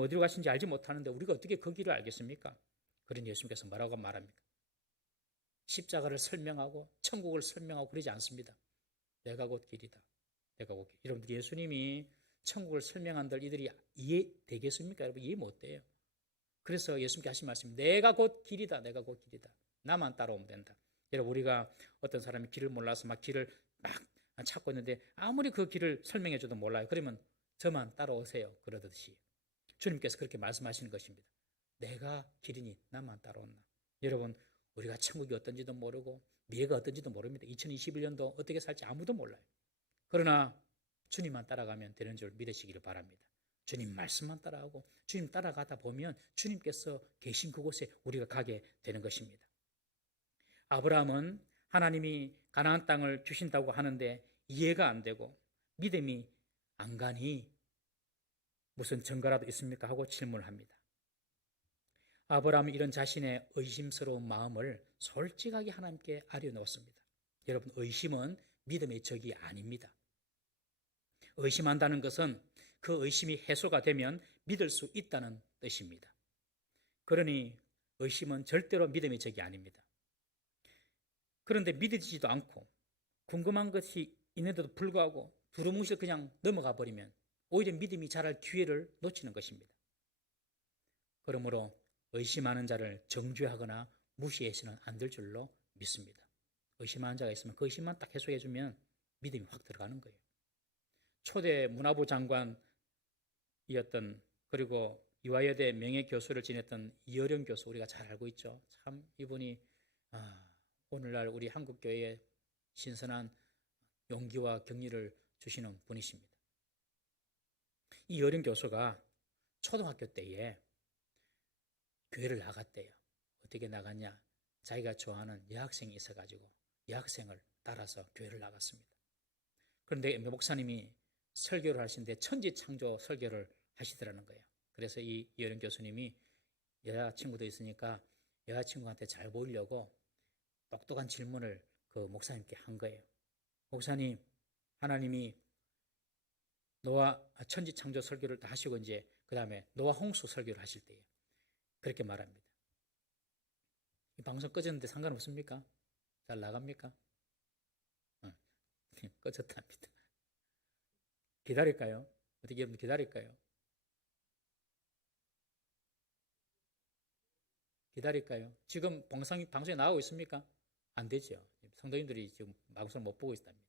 어디로 가신지 알지 못하는데 우리가 어떻게 그 길을 알겠습니까? 그러니 예수님께서 뭐라고 말합니까? 십자가를 설명하고 천국을 설명하고 그러지 않습니다. 내가 곧 길이다. 내가 곧 길. 여러분들 예수님이 천국을 설명한들 이들이 이해되겠습니까? 여러분 이해 못돼요. 그래서 예수님께 하신 말씀 내가 곧 길이다. 내가 곧 길이다. 나만 따라오면 된다. 여러분 우리가 어떤 사람이 길을 몰라서 막 길을 막 찾고 있는데 아무리 그 길을 설명해줘도 몰라요. 그러면 저만 따라오세요. 그러듯이 주님께서 그렇게 말씀하시는 것입니다. 내가 길이니 나만 따라온다. 여러분 우리가 천국이 어떤지도 모르고 미래가 어떤지도 모릅니다. 2021년도 어떻게 살지 아무도 몰라요. 그러나 주님만 따라가면 되는 줄 믿으시기를 바랍니다. 주님 말씀만 따라가고 주님 따라가다 보면 주님께서 계신 그곳에 우리가 가게 되는 것입니다. 아브라함은 하나님이 가나안 땅을 주신다고 하는데 이해가 안 되고 믿음이 안 가니 무슨 증거라도 있습니까? 하고 질문을 합니다. 아브라함은 이런 자신의 의심스러운 마음을 솔직하게 하나님께 알려놓았습니다. 여러분 의심은 믿음의 적이 아닙니다. 의심한다는 것은 그 의심이 해소가 되면 믿을 수 있다는 뜻입니다. 그러니 의심은 절대로 믿음의 적이 아닙니다. 그런데 믿어지지도 않고 궁금한 것이 있는데도 불구하고 두루뭉실 그냥 넘어가 버리면 오히려 믿음이 자랄 기회를 놓치는 것입니다. 그러므로 의심하는 자를 정죄하거나 무시해서는 안 될 줄로 믿습니다. 의심하는 자가 있으면 그 의심만 딱 해소해주면 믿음이 확 들어가는 거예요. 초대 문화부 장관이었던 그리고 이화여대 명예교수를 지냈던 이어령 교수 우리가 잘 알고 있죠. 참 이분이 오늘날 우리 한국교회에 신선한 용기와 격려를 주시는 분이십니다. 이어령 교수가 초등학교 때에 교회를 나갔대요. 어떻게 나갔냐? 자기가 좋아하는 여학생이 있어가지고 여학생을 따라서 교회를 나갔습니다. 그런데 목사님이 설교를 하시는데 천지창조 설교를 하시더라는 거예요. 그래서 이 이어령 교수님이 여자친구도 있으니까 여자친구한테 잘 보이려고 똑똑한 질문을 그 목사님께 한 거예요. 목사님, 하나님이 노아 천지창조 설교를 다 하시고 이제 그 다음에 노아 홍수 설교를 하실 때에 그렇게 말합니다. 이 방송 꺼졌는데 상관없습니까? 잘 나갑니까? 꺼졌답니다. 기다릴까요? 어떻게 여러분 기다릴까요? 기다릴까요? 지금 방송이 나오고 있습니까? 안 되죠. 성도님들이 지금 방송을 못 보고 있답니다.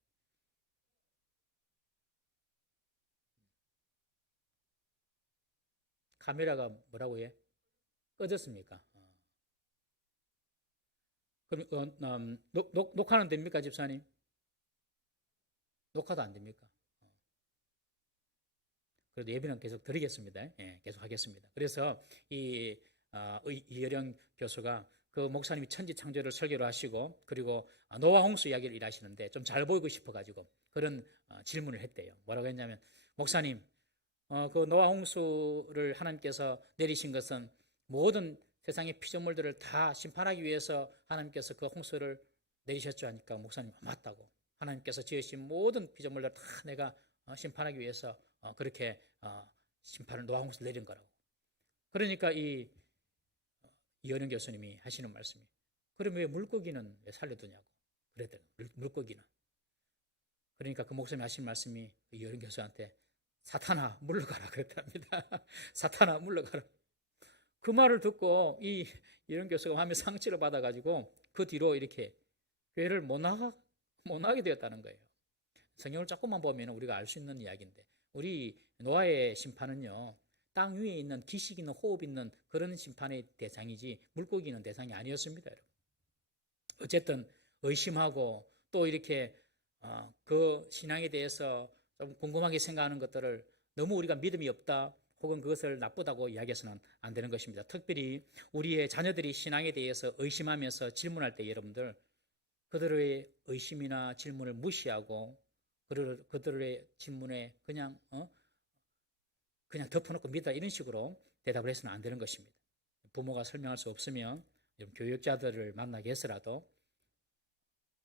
카메라가 뭐라고 해? 꺼졌습니까? 그럼 녹화는 됩니까, 집사님? 녹화도 안 됩니까? 그래도 예비는 계속 드리겠습니다. 예, 계속 하겠습니다. 그래서 이여령 교수가 그 목사님이 천지창조를 설교를 하시고 그리고 노아 홍수 이야기를 일하시는데 좀 잘 보이고 싶어가지고 그런 질문을 했대요. 뭐라고 했냐면 목사님, 그 노아 홍수를 하나님께서 내리신 것은 모든 세상의 피조물들을 다 심판하기 위해서 하나님께서 그 홍수를 내리셨죠 하니까 목사님 맞다고. 하나님께서 지으신 모든 피조물들 다 내가 심판하기 위해서 그렇게 심판을 노아홍수를 내린 거라고. 그러니까 이 이현영 교수님이 하시는 말씀이, 그럼 왜 물고기는 왜 살려두냐고 그랬더니, 물고기는. 그러니까 그 목사님이 하신 말씀이 이현영 교수한테 사탄아 물러가라 그랬답니다. 사탄아 물러가라. 그 말을 듣고 이 이현영 교수가 마음에 상처를 받아가지고 그 뒤로 이렇게 교회를 못 나가게 되었다는 거예요. 성경을 조금만 보면 우리가 알 수 있는 이야기인데, 우리 노아의 심판은요, 땅 위에 있는 기식 있는 호흡 있는 그런 심판의 대상이지 물고기는 대상이 아니었습니다. 여러분. 어쨌든 의심하고 또 이렇게 그 신앙에 대해서 좀 궁금하게 생각하는 것들을 너무 우리가 믿음이 없다 혹은 그것을 나쁘다고 이야기해서는 안 되는 것입니다. 특별히 우리의 자녀들이 신앙에 대해서 의심하면서 질문할 때 여러분들, 그들의 의심이나 질문을 무시하고 그들의 질문에 그냥 덮어놓고 믿다 이런 식으로 대답을 해서는 안 되는 것입니다. 부모가 설명할 수 없으면 교육자들을 만나게 해서라도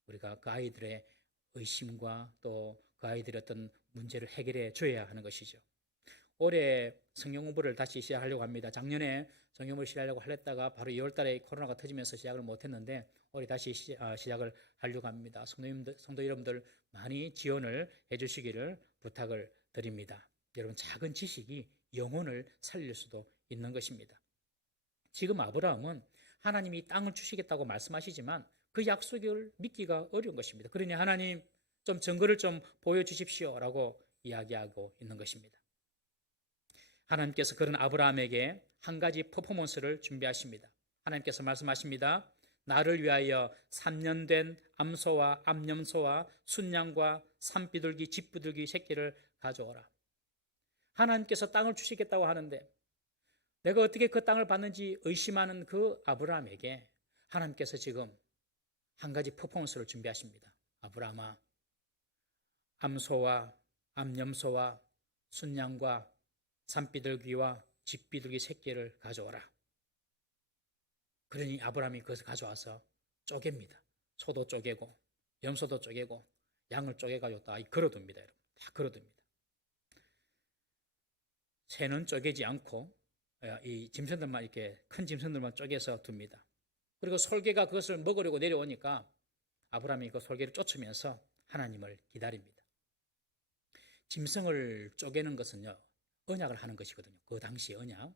우리가 그 아이들의 의심과 또 그 아이들의 어떤 문제를 해결해 줘야 하는 것이죠. 올해 성경 공부를 다시 시작하려고 합니다. 작년에 성경 공부를 시작하려고 하려다가 바로 2월 달에 코로나가 터지면서 시작을 못했는데 올해 다시 시작을 하려고 합니다. 성도 여러분들 많이 지원을 해주시기를 부탁을 드립니다. 여러분, 작은 지식이 영혼을 살릴 수도 있는 것입니다. 지금 아브라함은 하나님이 땅을 주시겠다고 말씀하시지만 그 약속을 믿기가 어려운 것입니다. 그러니 하나님 좀 증거를 좀 보여주십시오 라고 이야기하고 있는 것입니다. 하나님께서 그런 아브라함에게 한 가지 퍼포먼스를 준비하십니다. 하나님께서 말씀하십니다. 나를 위하여 3년 된 암소와 암염소와 순양과 산비둘기 집비둘기 새끼를 가져오라. 하나님께서 땅을 주시겠다고 하는데 내가 어떻게 그 땅을 받는지 의심하는 그 아브라함에게 하나님께서 지금 한 가지 퍼포먼스를 준비하십니다. 아브라함아, 암소와 암염소와 순양과 산비둘기와 집비둘기 새끼를 가져오라. 그러니 아브라함이 그것을 가져와서 쪼갭니다. 소도 쪼개고 염소도 쪼개고 양을 쪼개가지고 다 걸어둡니다. 여러분, 다 걸어둡니다. 새는 쪼개지 않고 이 짐승들만 이렇게 큰 짐승들만 쪼개서 둡니다. 그리고 솔개가 그것을 먹으려고 내려오니까 아브라함이 그 솔개를 쫓으면서 하나님을 기다립니다. 짐승을 쪼개는 것은요, 언약을 하는 것이거든요. 그 당시 언약.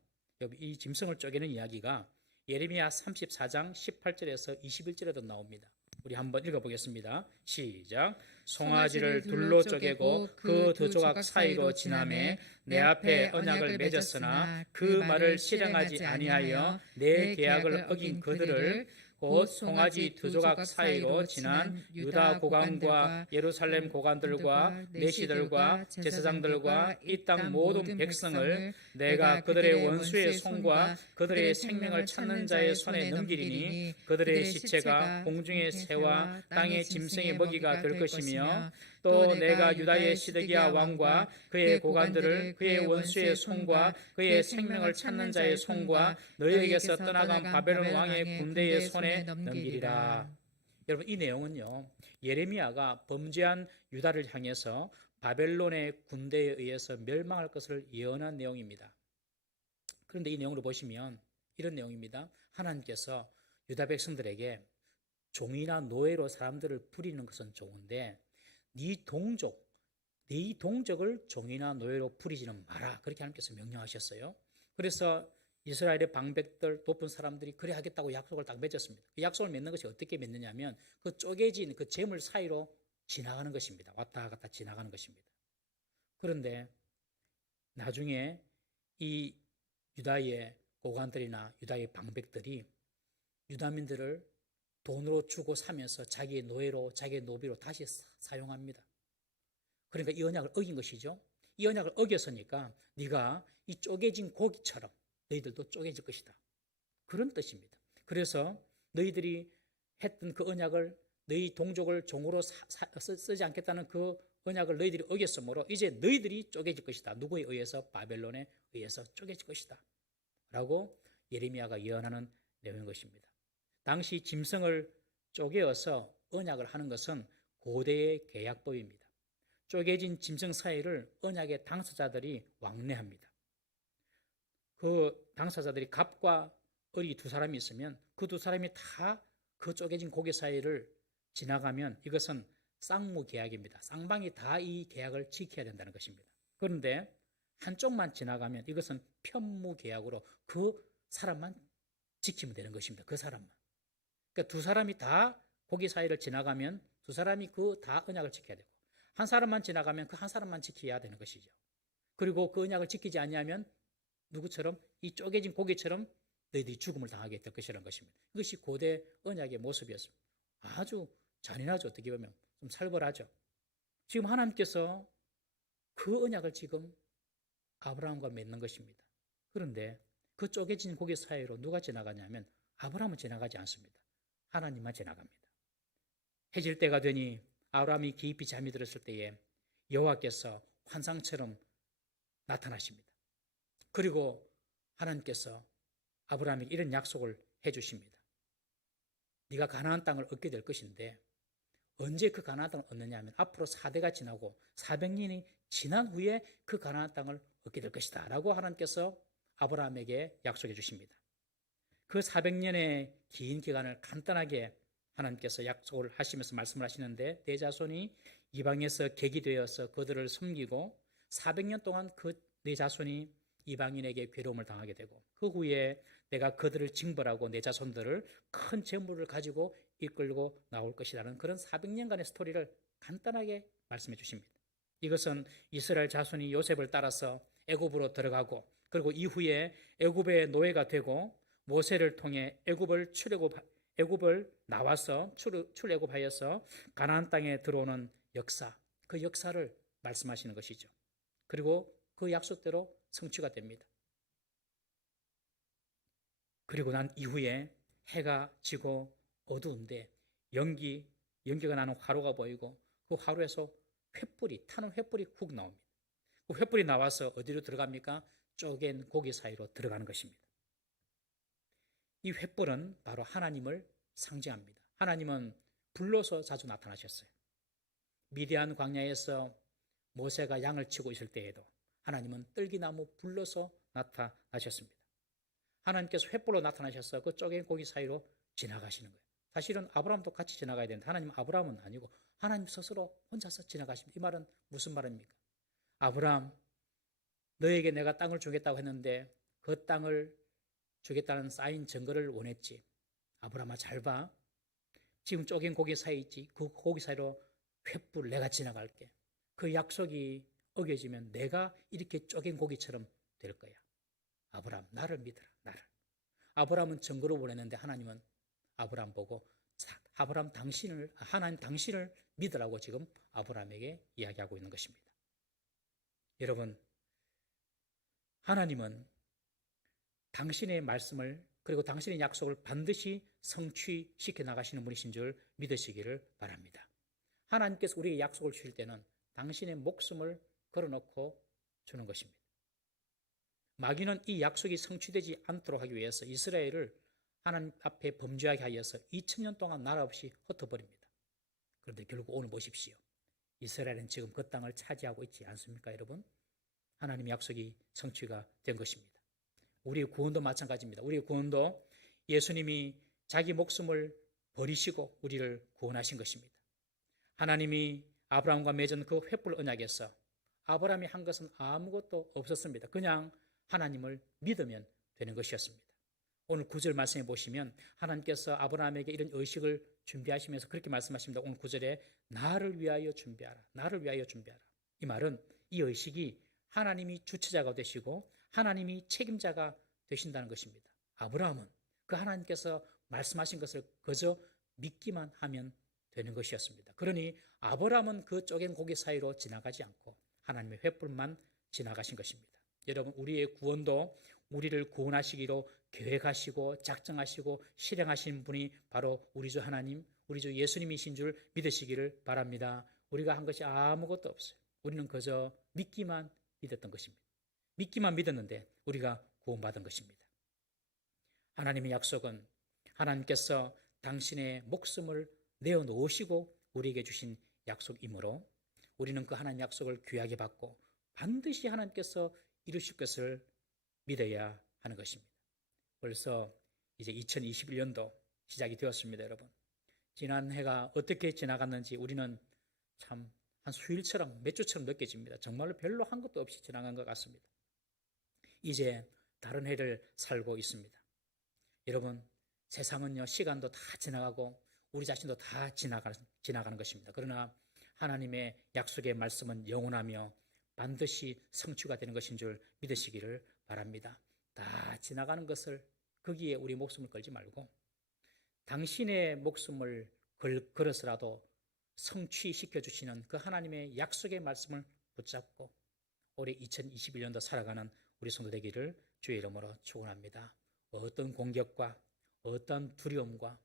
이 짐승을 쪼개는 이야기가 예레미야 34장 18절에서 21절에도 나옵니다. 우리 한번 읽어보겠습니다. 시작. 송아지를 둘로 쪼개고 그 두 조각 사이로 지나매 내 앞에 언약을 맺었으나 그 말을 실행하지 아니하여 내 계약을 어긴 그들을 곧 송아지 두 조각 사이로 지난 유다 고관과 예루살렘 고관들과 내시들과 제사장들과 이 땅 모든 백성을 내가 그들의 원수의 손과 그들의 생명을 찾는 자의 손에 넘기리니 그들의 시체가 공중의 새와 땅의 짐승의 먹이가 될 것이며 또 내가 유다의 시드기야 왕과 그의 고관들을 그의 원수의 손과 그의 생명을 찾는 자의 손과 너희에게서 떠나간 바벨론 왕의 군대의 손에 넘기리라. 여러분, 이 내용은요, 예레미야가 범죄한 유다를 향해서 바벨론의 군대에 의해서 멸망할 것을 예언한 내용입니다. 그런데 이 내용으로 보시면 이런 내용입니다. 하나님께서 유다 백성들에게 종이나 노예로 사람들을 부리는 것은 좋은데 네 동족을 종이나 노예로 부리지는 마라. 그렇게 하나님께서 명령하셨어요. 그래서 이스라엘의 방백들 높은 사람들이 그래 하겠다고 약속을 딱 맺었습니다. 그 약속을 맺는 것이 어떻게 맺느냐면 그 쪼개진 그 재물 사이로 지나가는 것입니다. 왔다 갔다 지나가는 것입니다. 그런데 나중에 이 유다의 고관들이나 유다의 방백들이 유다민들을 돈으로 주고 사면서 자기의 노예로 자기의 노비로 다시 사용합니다. 그러니까 이 언약을 어긴 것이죠. 이 언약을 어겼으니까 네가 이 쪼개진 고기처럼 너희들도 쪼개질 것이다. 그런 뜻입니다. 그래서 너희들이 했던 그 언약을 너희 동족을 종으로 쓰지 않겠다는 그 언약을 너희들이 어겼으므로 이제 너희들이 쪼개질 것이다. 누구에 의해서? 바벨론에 의해서 쪼개질 것이다. 라고 예레미야가 예언하는 내용인 것입니다. 당시 짐승을 쪼개어서 언약을 하는 것은 고대의 계약법입니다. 쪼개진 짐승 사이를 언약의 당사자들이 왕래합니다. 그 당사자들이 갑과 을이 두 사람이 있으면 그 두 사람이 다 그 쪼개진 고기 사이를 지나가면 이것은 쌍무 계약입니다. 쌍방이 다 이 계약을 지켜야 된다는 것입니다. 그런데 한쪽만 지나가면 이것은 편무 계약으로 그 사람만 지키면 되는 것입니다. 그 사람만. 그러니까 두 사람이 다 고기 사이를 지나가면 두 사람이 그 다 언약을 지켜야 되고 한 사람만 지나가면 그 한 사람만 지켜야 되는 것이죠. 그리고 그 언약을 지키지 않냐면 누구처럼 이 쪼개진 고기처럼 너희들이 죽음을 당하게 될 것이라는 것입니다. 이것이 고대 언약의 모습이었습니다. 아주 잔인하죠. 어떻게 보면 좀 살벌하죠. 지금 하나님께서 그 언약을 지금 아브라함과 맺는 것입니다. 그런데 그 쪼개진 고기 사이로 누가 지나가냐면 아브라함은 지나가지 않습니다. 하나님만 지나갑니다. 해질 때가 되니 아브라함이 깊이 잠이 들었을 때에 여호와께서 환상처럼 나타나십니다. 그리고 하나님께서 아브라함에게 이런 약속을 해주십니다. 네가 가나안 땅을 얻게 될 것인데 언제 그 가나안 땅을 얻느냐 하면 앞으로 4대가 지나고 400년이 지난 후에 그 가나안 땅을 얻게 될 것이다 라고 하나님께서 아브라함에게 약속해 주십니다. 그 400년의 긴 기간을 간단하게 하나님께서 약속을 하시면서 말씀을 하시는데 내 자손이 이방에서 객이 되어서 그들을 섬기고 400년 동안 그 내 자손이 이방인에게 괴로움을 당하게 되고 그 후에 내가 그들을 징벌하고 내 자손들을 큰 재물을 가지고 이끌고 나올 것이라는 그런 400년간의 스토리를 간단하게 말씀해 주십니다. 이것은 이스라엘 자손이 요셉을 따라서 애굽으로 들어가고 그리고 이후에 애굽의 노예가 되고 모세를 통해 애굽을 나와서 출애굽하여서 가나안 땅에 들어오는 역사, 그 역사를 말씀하시는 것이죠. 그리고 그 약속대로 성취가 됩니다. 그리고 난 이후에 해가 지고 어두운데 연기가 나는 화로가 보이고 그 화로에서 타는 횃불이 훅 나옵니다. 그 횃불이 나와서 어디로 들어갑니까? 쪼갠 고기 사이로 들어가는 것입니다. 이 횃불은 바로 하나님을 상징합니다. 하나님은 불로서 자주 나타나셨어요. 미디안 광야에서 모세가 양을 치고 있을 때에도 하나님은 떨기나무 불로서 나타나셨습니다. 하나님께서 횃불로 나타나셔서 그 쪼갠 고기 사이로 지나가시는 거예요. 사실은 아브라함도 같이 지나가야 되는데 하나님 아브라함은 아니고 하나님 스스로 혼자서 지나가십니다. 이 말은 무슨 말입니까? 아브라함, 너에게 내가 땅을 주겠다고 했는데 그 땅을 주겠다는 사인 증거를 원했지. 아브라함아 잘 봐. 지금 쪼갠 고기 사이 있지. 그 고기 사이로 횃불 내가 지나갈게. 그 약속이 어겨지면 내가 이렇게 쪼갠 고기처럼 될 거야. 아브라함 나를 믿어라. 나를. 아브라함은 증거를 원했는데 하나님은 아브라함 보고 하나님 당신을 믿으라고 지금 아브라함에게 이야기하고 있는 것입니다. 여러분, 하나님은 당신의 말씀을 그리고 당신의 약속을 반드시 성취시켜 나가시는 분이신 줄 믿으시기를 바랍니다. 하나님께서 우리에게 약속을 주실 때는 당신의 목숨을 걸어놓고 주는 것입니다. 마귀는 이 약속이 성취되지 않도록 하기 위해서 이스라엘을 하나님 앞에 범죄하게 하여서 2000년 동안 나라 없이 흩어버립니다. 그런데 결국 오늘 보십시오. 이스라엘은 지금 그 땅을 차지하고 있지 않습니까, 여러분? 하나님의 약속이 성취가 된 것입니다. 우리의 구원도 마찬가지입니다. 우리의 구원도 예수님이 자기 목숨을 버리시고 우리를 구원하신 것입니다. 하나님이 아브라함과 맺은 그 횃불 언약에서 아브라함이 한 것은 아무것도 없었습니다. 그냥 하나님을 믿으면 되는 것이었습니다. 오늘 9절 말씀해 보시면 하나님께서 아브라함에게 이런 의식을 준비하시면서 그렇게 말씀하십니다. 오늘 9절에 나를 위하여 준비하라. 나를 위하여 준비하라. 이 말은 이 의식이 하나님이 주체자가 되시고 하나님이 책임자가 되신다는 것입니다. 아브라함은 그 하나님께서 말씀하신 것을 그저 믿기만 하면 되는 것이었습니다. 그러니 아브라함은 그 쪼갠 고기 사이로 지나가지 않고 하나님의 횃불만 지나가신 것입니다. 여러분, 우리의 구원도 우리를 구원하시기로 계획하시고 작정하시고 실행하신 분이 바로 우리 주 하나님, 우리 주 예수님이신 줄 믿으시기를 바랍니다. 우리가 한 것이 아무것도 없어요. 우리는 그저 믿기만 믿었던 것입니다. 믿기만 믿었는데 우리가 구원받은 것입니다. 하나님의 약속은 하나님께서 당신의 목숨을 내어놓으시고 우리에게 주신 약속이므로 우리는 그 하나님의 약속을 귀하게 받고 반드시 하나님께서 이루실 것을 믿어야 하는 것입니다. 벌써 이제 2021년도 시작이 되었습니다, 여러분. 지난 해가 어떻게 지나갔는지 우리는 참 한 수일처럼 몇 주처럼 느껴집니다. 정말로 별로 한 것도 없이 지나간 것 같습니다. 이제 다른 해를 살고 있습니다. 여러분, 세상은요, 시간도 다 지나가고 우리 자신도 다 지나가는 것입니다. 그러나 하나님의 약속의 말씀은 영원하며 반드시 성취가 되는 것인 줄 믿으시기를 바랍니다. 다 지나가는 것을 거기에 우리 목숨을 걸지 말고 당신의 목숨을 걸어서라도 성취시켜 주시는 그 하나님의 약속의 말씀을 붙잡고 올해 2021년도 살아가는 우리 성도 되기를 주의 이름으로 축원합니다. 어떤 공격과 어떤 두려움과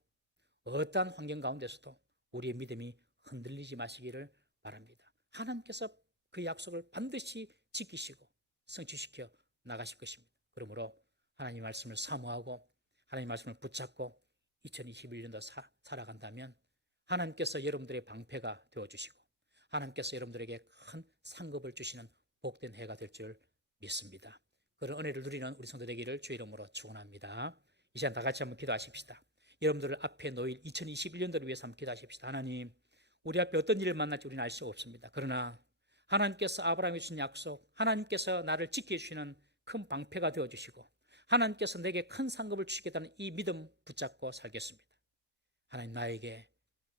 어떤 환경 가운데서도 우리의 믿음이 흔들리지 마시기를 바랍니다. 하나님께서 그 약속을 반드시 지키시고 성취시켜 나가실 것입니다. 그러므로 하나님의 말씀을 사모하고 하나님의 말씀을 붙잡고 2021년도 살아간다면 하나님께서 여러분들의 방패가 되어주시고 하나님께서 여러분들에게 큰 상급을 주시는 복된 해가 될 줄 믿습니다. 그런 은혜를 누리는 우리 성도 되기를 주의 이름으로 축원합니다. 이 시간 다 같이 한번 기도하십시다. 여러분들을 앞에 놓일 2021년도를 위해서 한번 기도하십시다. 하나님, 우리 앞에 어떤 일을 만날지 우리는 알 수 없습니다. 그러나 하나님께서 아브라함에 주신 약속, 하나님께서 나를 지켜주시는 큰 방패가 되어주시고 하나님께서 내게 큰 상급을 주시겠다는 이 믿음 붙잡고 살겠습니다. 하나님, 나에게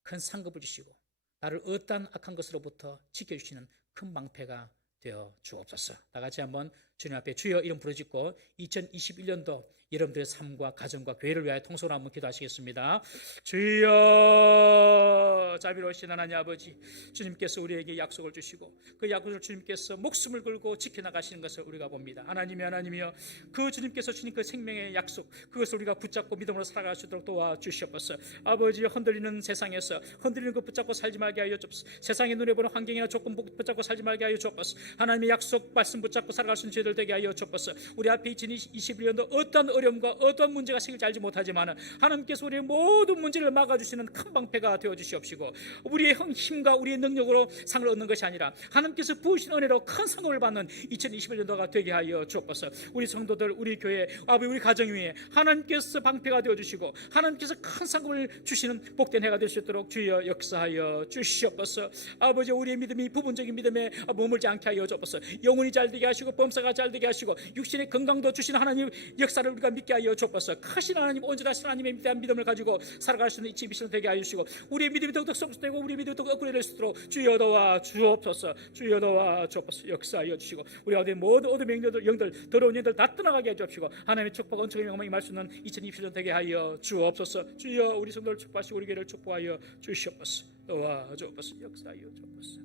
큰 상급을 주시고 나를 어떠한 악한 것으로부터 지켜주시는 큰 방패가 되어 주옵소서. 다 같이 한번 주님 앞에 주여 이름 부르짖고 2021년도 여러분들의 삶과 가정과 교회를 위하여 통솔 한번 기도하시겠습니다. 주여, 자비로우신 하나님 아버지, 주님께서 우리에게 약속을 주시고 그 약속을 주님께서 목숨을 걸고 지켜나가시는 것을 우리가 봅니다. 하나님이여, 그 주님께서 주신 그 생명의 약속, 그것을 우리가 붙잡고 믿음으로 살아갈 수 있도록 도와주시옵소서. 아버지, 흔들리는 세상에서 흔들리는 것 붙잡고 살지 말게 하여 주옵소서. 세상의 눈에 보는 환경이나 조건 붙잡고 살지 말게 하여 주옵소서. 하나님의 약속 말씀 붙잡고 살아갈 수 있는 저희들 되게 하여 주옵소서. 우리 앞에 2021년도 어떤 어려움과 어떤 문제가 생길지 알지 못하지만 하나님께서 우리의 모든 문제를 막아주시는 큰 방패가 되어주시옵시고 우리의 힘과 우리의 능력으로 상을 얻는 것이 아니라 하나님께서 부으신 은혜로 큰 상급을 받는 2021년도가 되게 하여 주옵소서. 우리 성도들, 우리 교회, 아버지, 우리 가정 위에 하나님께서 방패가 되어주시고 하나님께서 큰 상급을 주시는 복된 해가 될 수 있도록 주여 역사하여 주시옵소서. 아버지, 우리의 믿음이 부분적인 믿음에 머물지 않게 하여 주옵소서. 영혼이 잘 되게 하시고 범사가 잘 되게 하시고 육신의 건강도 주시는 하나님 역사를 우리가 믿게 하여 주옵소서. 크신 하나님, 온전하신 하나님에 대한 믿음을 가지고 살아갈 수 있는 이 집이 되게 하여 주시고 우리의 믿음이 더욱 성숙되고 우리의 믿음이 더욱 업그레이드 될 수 있도록 주여 도와 주옵소서. 주여 도와 주옵소서. 역사하여 주시고 우리 아버지 모든 어둠의 영들 더러운 영들 다 떠나가게 해 주옵시고 하나님의 축복 은총의 영광이 임할 수 있는 2027년 되게 하여 주옵소서. 주여, 우리 성도를 축복하시고 우리 교회를 축복하여 주시옵소서. 도와 주옵소서. 역사하여 주옵소서.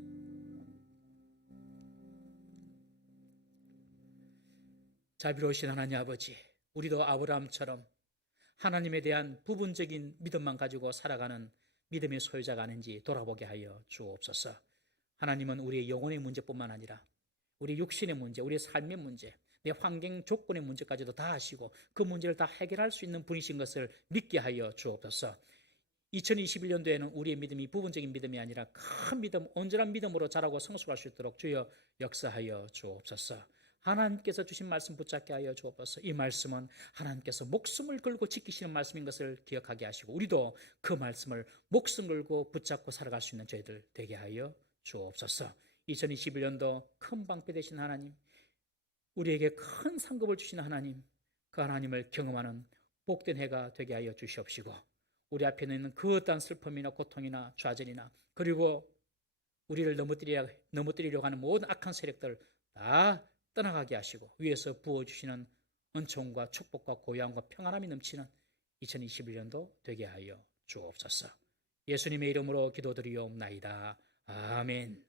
자비로우신 하나님 아버지, 우리도 아브라함처럼 하나님에 대한 부분적인 믿음만 가지고 살아가는 믿음의 소유자가 아닌지 돌아보게 하여 주옵소서. 하나님은 우리의 영혼의 문제뿐만 아니라 우리 육신의 문제, 우리의 삶의 문제, 내 환경 조건의 문제까지도 다 아시고 그 문제를 다 해결할 수 있는 분이신 것을 믿게 하여 주옵소서. 2021년도에는 우리의 믿음이 부분적인 믿음이 아니라 큰 믿음, 온전한 믿음으로 자라고 성숙할 수 있도록 주여 역사하여 주옵소서. 하나님께서 주신 말씀 붙잡게 하여 주옵소서. 이 말씀은 하나님께서 목숨을 걸고 지키시는 말씀인 것을 기억하게 하시고 우리도 그 말씀을 목숨 걸고 붙잡고 살아갈 수 있는 저희들 되게 하여 주옵소서. 2021년도 큰 방패 되신 하나님, 우리에게 큰 상급을 주시는 하나님, 그 하나님을 경험하는 복된 해가 되게 하여 주시옵시고 우리 앞에 있는 그 어떠한 슬픔이나 고통이나 좌절이나 그리고 우리를 넘어뜨리려고 하는 모든 악한 세력들 다 떠나가게 하시고 위에서 부어주시는 은총과 축복과 고요함과 평안함이 넘치는 2021년도 되게 하여 주옵소서. 예수님의 이름으로 기도드리옵나이다. 아멘.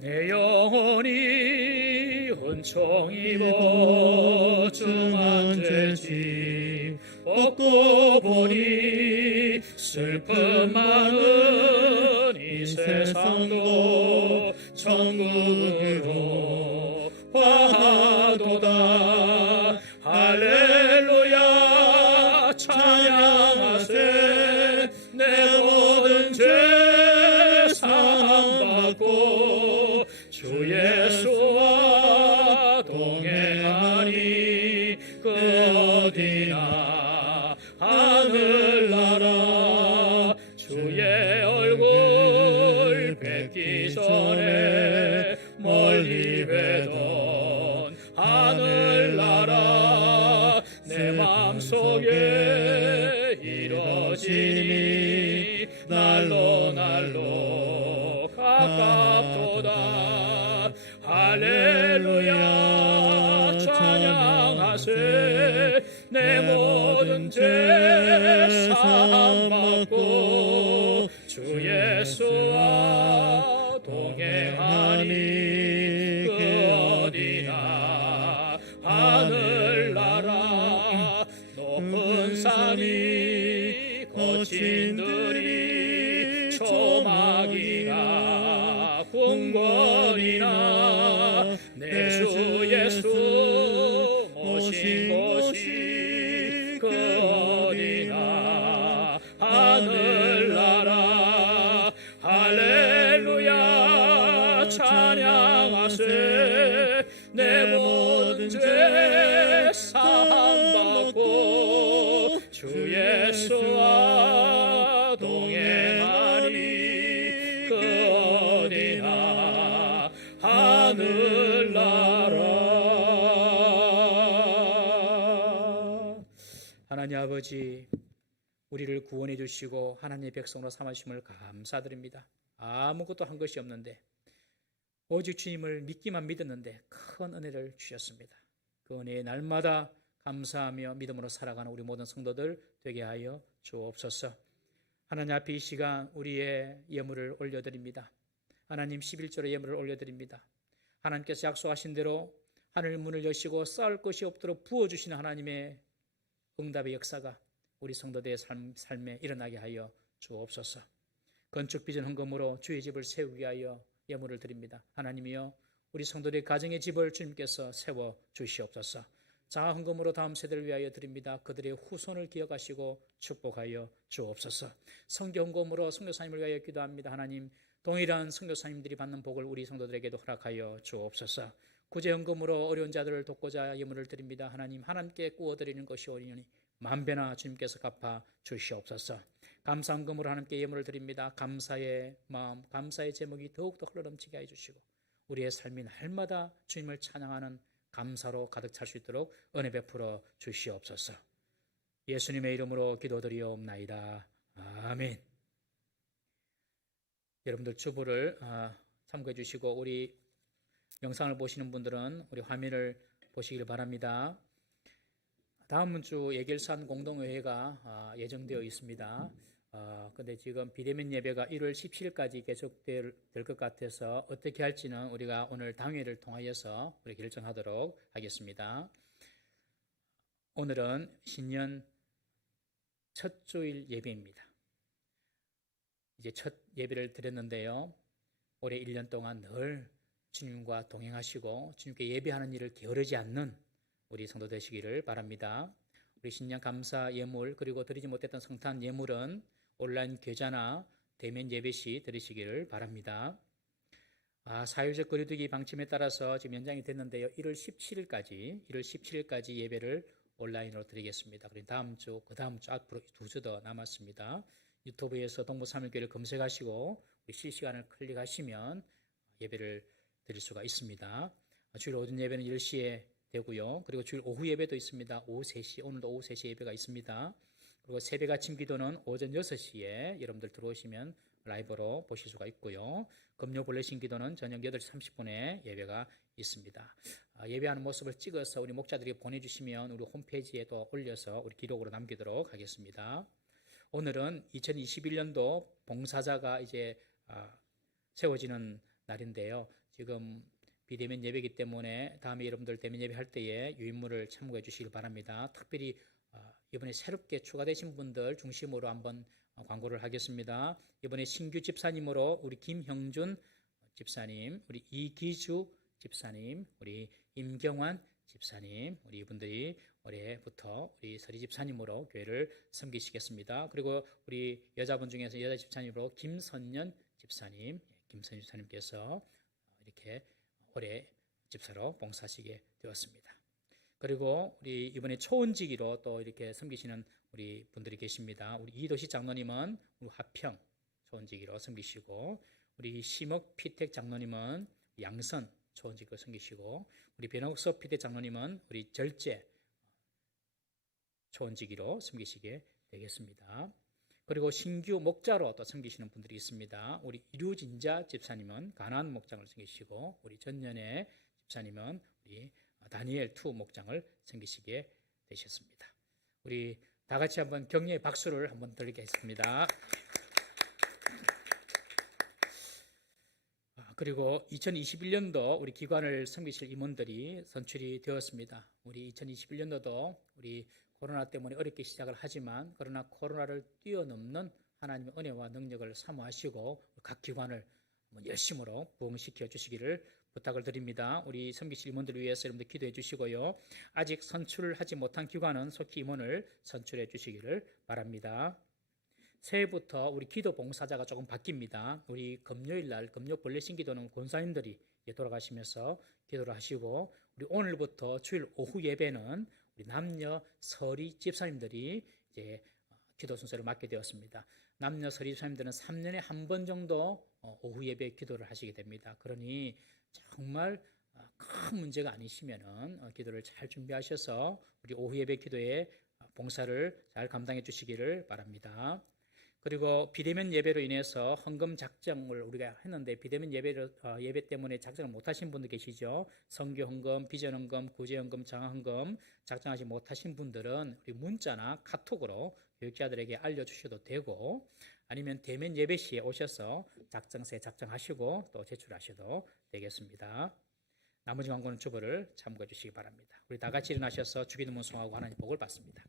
내 영혼이 은총 입어 중한 죄짐 벗고 보니 슬픔 많은 이 세상도 천국으로 화하도다. 할렐루야 찬양하세. 주 예수와 동행하니 그 어디나 하늘나라 주의 얼굴 뵙기 전에 멀리 뵈던 하늘나라 내 맘속에 이뤄지니 날로 날로 가깝도다 할렐루야 찬양하세 내 모든 죄 사함받고 주 예수와 동행하니 그 어디나 하늘나라 높은 산이 거친 들이 초막이나 궁궐이나 내 주 예수 모신 곳이 그 어디나 하늘나라 할렐루야 찬양하세 내 모든 죄 사함받고 주 예수와 동행하니 그 어디나 하늘나라. 하나님 아버지, 우리를 구원해 주시고 하나님의 백성으로 삼으심을 감사드립니다. 아무것도 한 것이 없는데 오직 주님을 믿기만 믿었는데 큰 은혜를 주셨습니다. 그 은혜에 날마다 감사하며 믿음으로 살아가는 우리 모든 성도들 되게 하여 주옵소서. 하나님 앞에 이 시간 우리의 예물을 올려드립니다. 하나님 11조의 예물을 올려드립니다. 하나님께서 약속하신 대로 하늘 문을 여시고 쌓을 것이 없도록 부어주시는 하나님의 응답의 역사가 우리 성도들의 삶에 일어나게 하여 주옵소서. 건축 빚은 헌금으로 주의 집을 세우기 위하여 예물을 드립니다. 하나님이여 우리 성도들의 가정의 집을 주님께서 세워 주시옵소서. 자아 헌금으로 다음 세대를 위하여 드립니다. 그들의 후손을 기억하시고 축복하여 주옵소서. 선교 헌금으로 선교사님을 위하여 기도합니다. 하나님 동일한 선교사님들이 받는 복을 우리 성도들에게도 허락하여 주옵소서. 구제 헌금으로 어려운 자들을 돕고자 예물을 드립니다. 하나님 하나님께 구워드리는 것이 옳으니 만배나 주님께서 갚아 주시옵소서. 감사 헌금으로 하나님께 예물을 드립니다. 감사의 마음, 감사의 제목이 더욱더 흘러넘치게 해주시고 우리의 삶이 날마다 주님을 찬양하는 감사로 가득 찰 수 있도록 은혜 베풀어 주시옵소서. 예수님의 이름으로 기도드리옵나이다. 아멘. 여러분들 주보를 참고해 주시고 우리 영상을 보시는 분들은 우리 화면을 보시길 바랍니다. 다음 주 예결산 공동회의가 예정되어 있습니다. 근데 지금 비대면 예배가 1월 17일까지 계속될 것 같아서 어떻게 할지는 우리가 오늘 당회를 통하여서 우리 결정하도록 하겠습니다. 오늘은 신년 첫 주일 예배입니다. 이제 첫 예배를 드렸는데요. 올해 1년 동안 늘 주님과 동행하시고 주님께 예배하는 일을 게으르지 않는 우리 성도 되시기를 바랍니다. 우리 신년 감사 예물 그리고 드리지 못했던 성탄 예물은 온라인 계좌나 대면 예배 시 드리시기를 바랍니다. 사회적 거리두기 방침에 따라서 지금 연장이 됐는데요. 1월 17일까지 예배를 온라인으로 드리겠습니다. 그리고 다음 주, 그 다음 주 앞으로 2주 더 남았습니다. 유튜브에서 동부삼일교회를 검색하시고 실시간을 클릭하시면 예배를 드릴 수가 있습니다. 주일 오전 예배는 10시에 되고요. 그리고 주일 오후 예배도 있습니다. 오후 3시, 오늘도 오후 3시 예배가 있습니다. 그리고 새벽 아침 기도는 오전 6시에 여러분들 들어오시면 라이브로 보실 수가 있고요. 금요 블레싱 기도는 저녁 8시 30분에 예배가 있습니다. 예배하는 모습을 찍어서 우리 목자들이 보내주시면 우리 홈페이지에도 올려서 우리 기록으로 남기도록 하겠습니다. 오늘은 2021년도 봉사자가 이제 세워지는 날인데요. 지금 비대면 예배이기 때문에 다음에 여러분들 대면 예배할 때에 유인물을 참고해 주시길 바랍니다. 특별히 이번에 새롭게 추가되신 분들 중심으로 한번 광고를 하겠습니다. 이번에 신규 집사님으로 우리 김형준 집사님, 우리 이기주 집사님, 우리 임경환 집사님, 우리 이분들이 올해부터 우리 서리 집사님으로 교회를 섬기시겠습니다. 그리고 우리 여자분 중에서 여자 집사님으로 김선년 집사님께서 이렇게 올해 집사로 봉사하시게 되었습니다. 그리고 우리 이번에 초원지기로 또 이렇게 섬기시는 우리 분들이 계십니다. 우리 이도시 장로님은 우리 화평 초원지기로 섬기시고, 우리 심옥 피택 장로님은 양선 초원지기로 섬기시고, 우리 변옥섭 피택 장로님은 우리 절제 초원지기로 섬기시게 되겠습니다. 그리고 신규 목자로 또 섬기시는 분들이 있습니다. 우리 이류진자 집사님은 가나안 목장을 섬기시고, 우리 전년의 집사님은 우리 다니엘 2 목장을 섬기시게 되셨습니다. 우리 다 같이 한번 격려의 박수를 한번 드리겠습니다. 그리고 2021년도 우리 기관을 섬기실 임원들이 선출이 되었습니다. 우리 2021년도도 우리 코로나 때문에 어렵게 시작을 하지만, 그러나 코로나를 뛰어넘는 하나님의 은혜와 능력을 사모하시고 각 기관을 열심으로 부흥시켜 주시기를 부탁을 드립니다. 우리 섬기실 임원들을 위해서 여러분들 기도해 주시고요. 아직 선출을 하지 못한 기관은 속히 임원을 선출해 주시기를 바랍니다. 새해부터 우리 기도 봉사자가 조금 바뀝니다. 우리 금요일 날 금요 벌레신 기도는 권사님들이 돌아가시면서 기도를 하시고, 우리 오늘부터 주일 오후 예배는 우리 남녀 서리 집사님들이 이제 기도 순서를 맡게 되었습니다. 남녀 서리 집사님들은 3년에 한 번 정도 오후 예배 기도를 하시게 됩니다. 그러니 정말 큰 문제가 아니시면은 기도를 잘 준비하셔서 우리 오후 예배 기도에 봉사를 잘 감당해 주시기를 바랍니다. 그리고 비대면 예배로 인해서 헌금 작정을 우리가 했는데, 비대면 예배 때문에 작정을 못하신 분들 계시죠. 선교 헌금, 비전 헌금, 구제 헌금, 장학 헌금 작정하지 못하신 분들은 우리 문자나 카톡으로 교육자들에게 알려주셔도 되고, 아니면 대면 예배 시에 오셔서 작정세 작정하시고 또 제출하셔도 되겠습니다. 나머지 광고는 주보를 참고해 주시기 바랍니다. 우리 다 같이 일어나셔서 주기도 문송하고 하나님 복을 받습니다.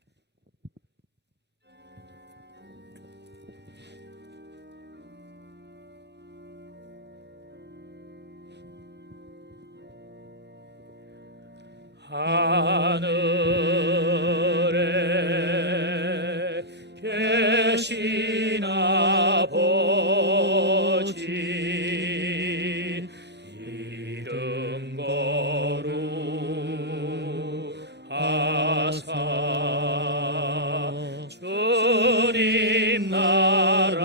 하늘에 계신 아버지, 이름 거룩하사 주님 나라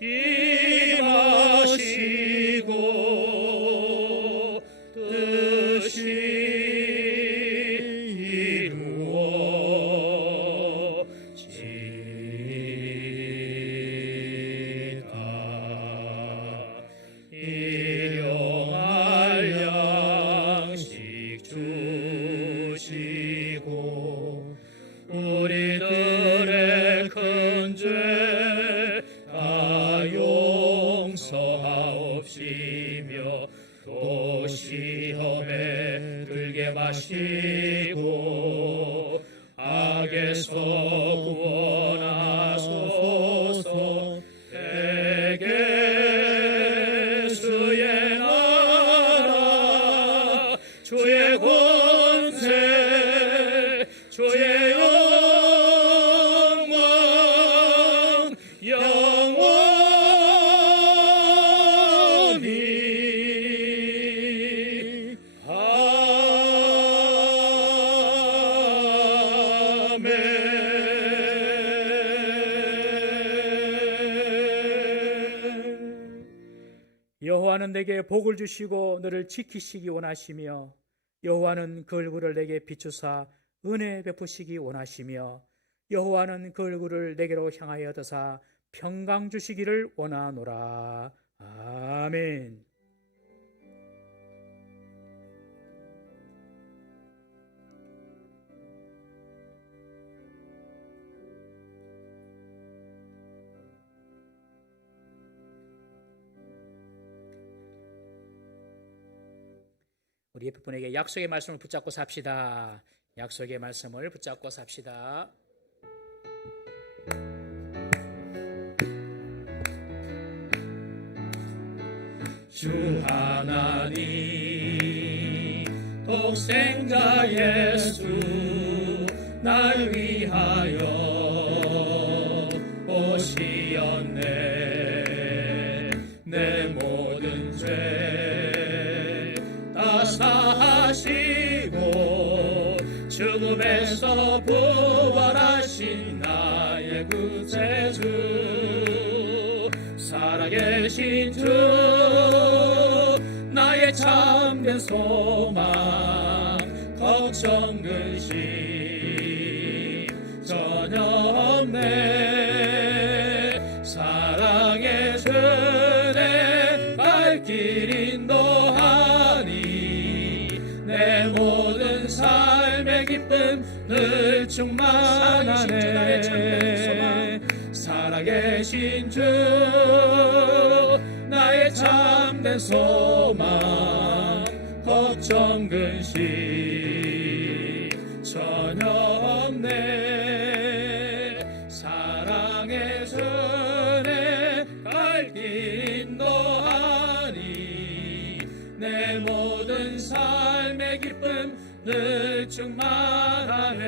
임하시고 뜻이 일용할 양식 주시고 우리들의 큰 죄 다 용서하옵시며 또 시험에 들게 마시고 악에서 구원하소서. 대개 주의 나라 주의 권세 주의 영광 영원히 아멘. 여호와는 내게 복을 주시고 너를 지키시기 원하시며 여호와는 그 얼굴을 내게 비추사 은혜 베푸시기 원하시며 여호와는 그 얼굴을 내게로 향하여 드사 평강 주시기를 원하노라. 아멘. 우리 옆에 분에게 약속의 말씀을 붙잡고 삽시다. 약속의 말씀을 붙잡고 삽시다. 주 하나님 독생자 예수 날 위하여 오시었네. 내 모든 죄 죽음에서 부활하신 나의 구세주 살아계신 주 나의 참된 소망 걱정 근심 전혀 없네 사랑의 주내 발길 인도하니 내 모든 삶의 기쁨 늘 충만하네 살아계신 주 나의 참된 소망 걱정 근심 전혀 없네 사랑의 주내 발길 인도하니 내 모든 삶의 기쁨 늘 충만하네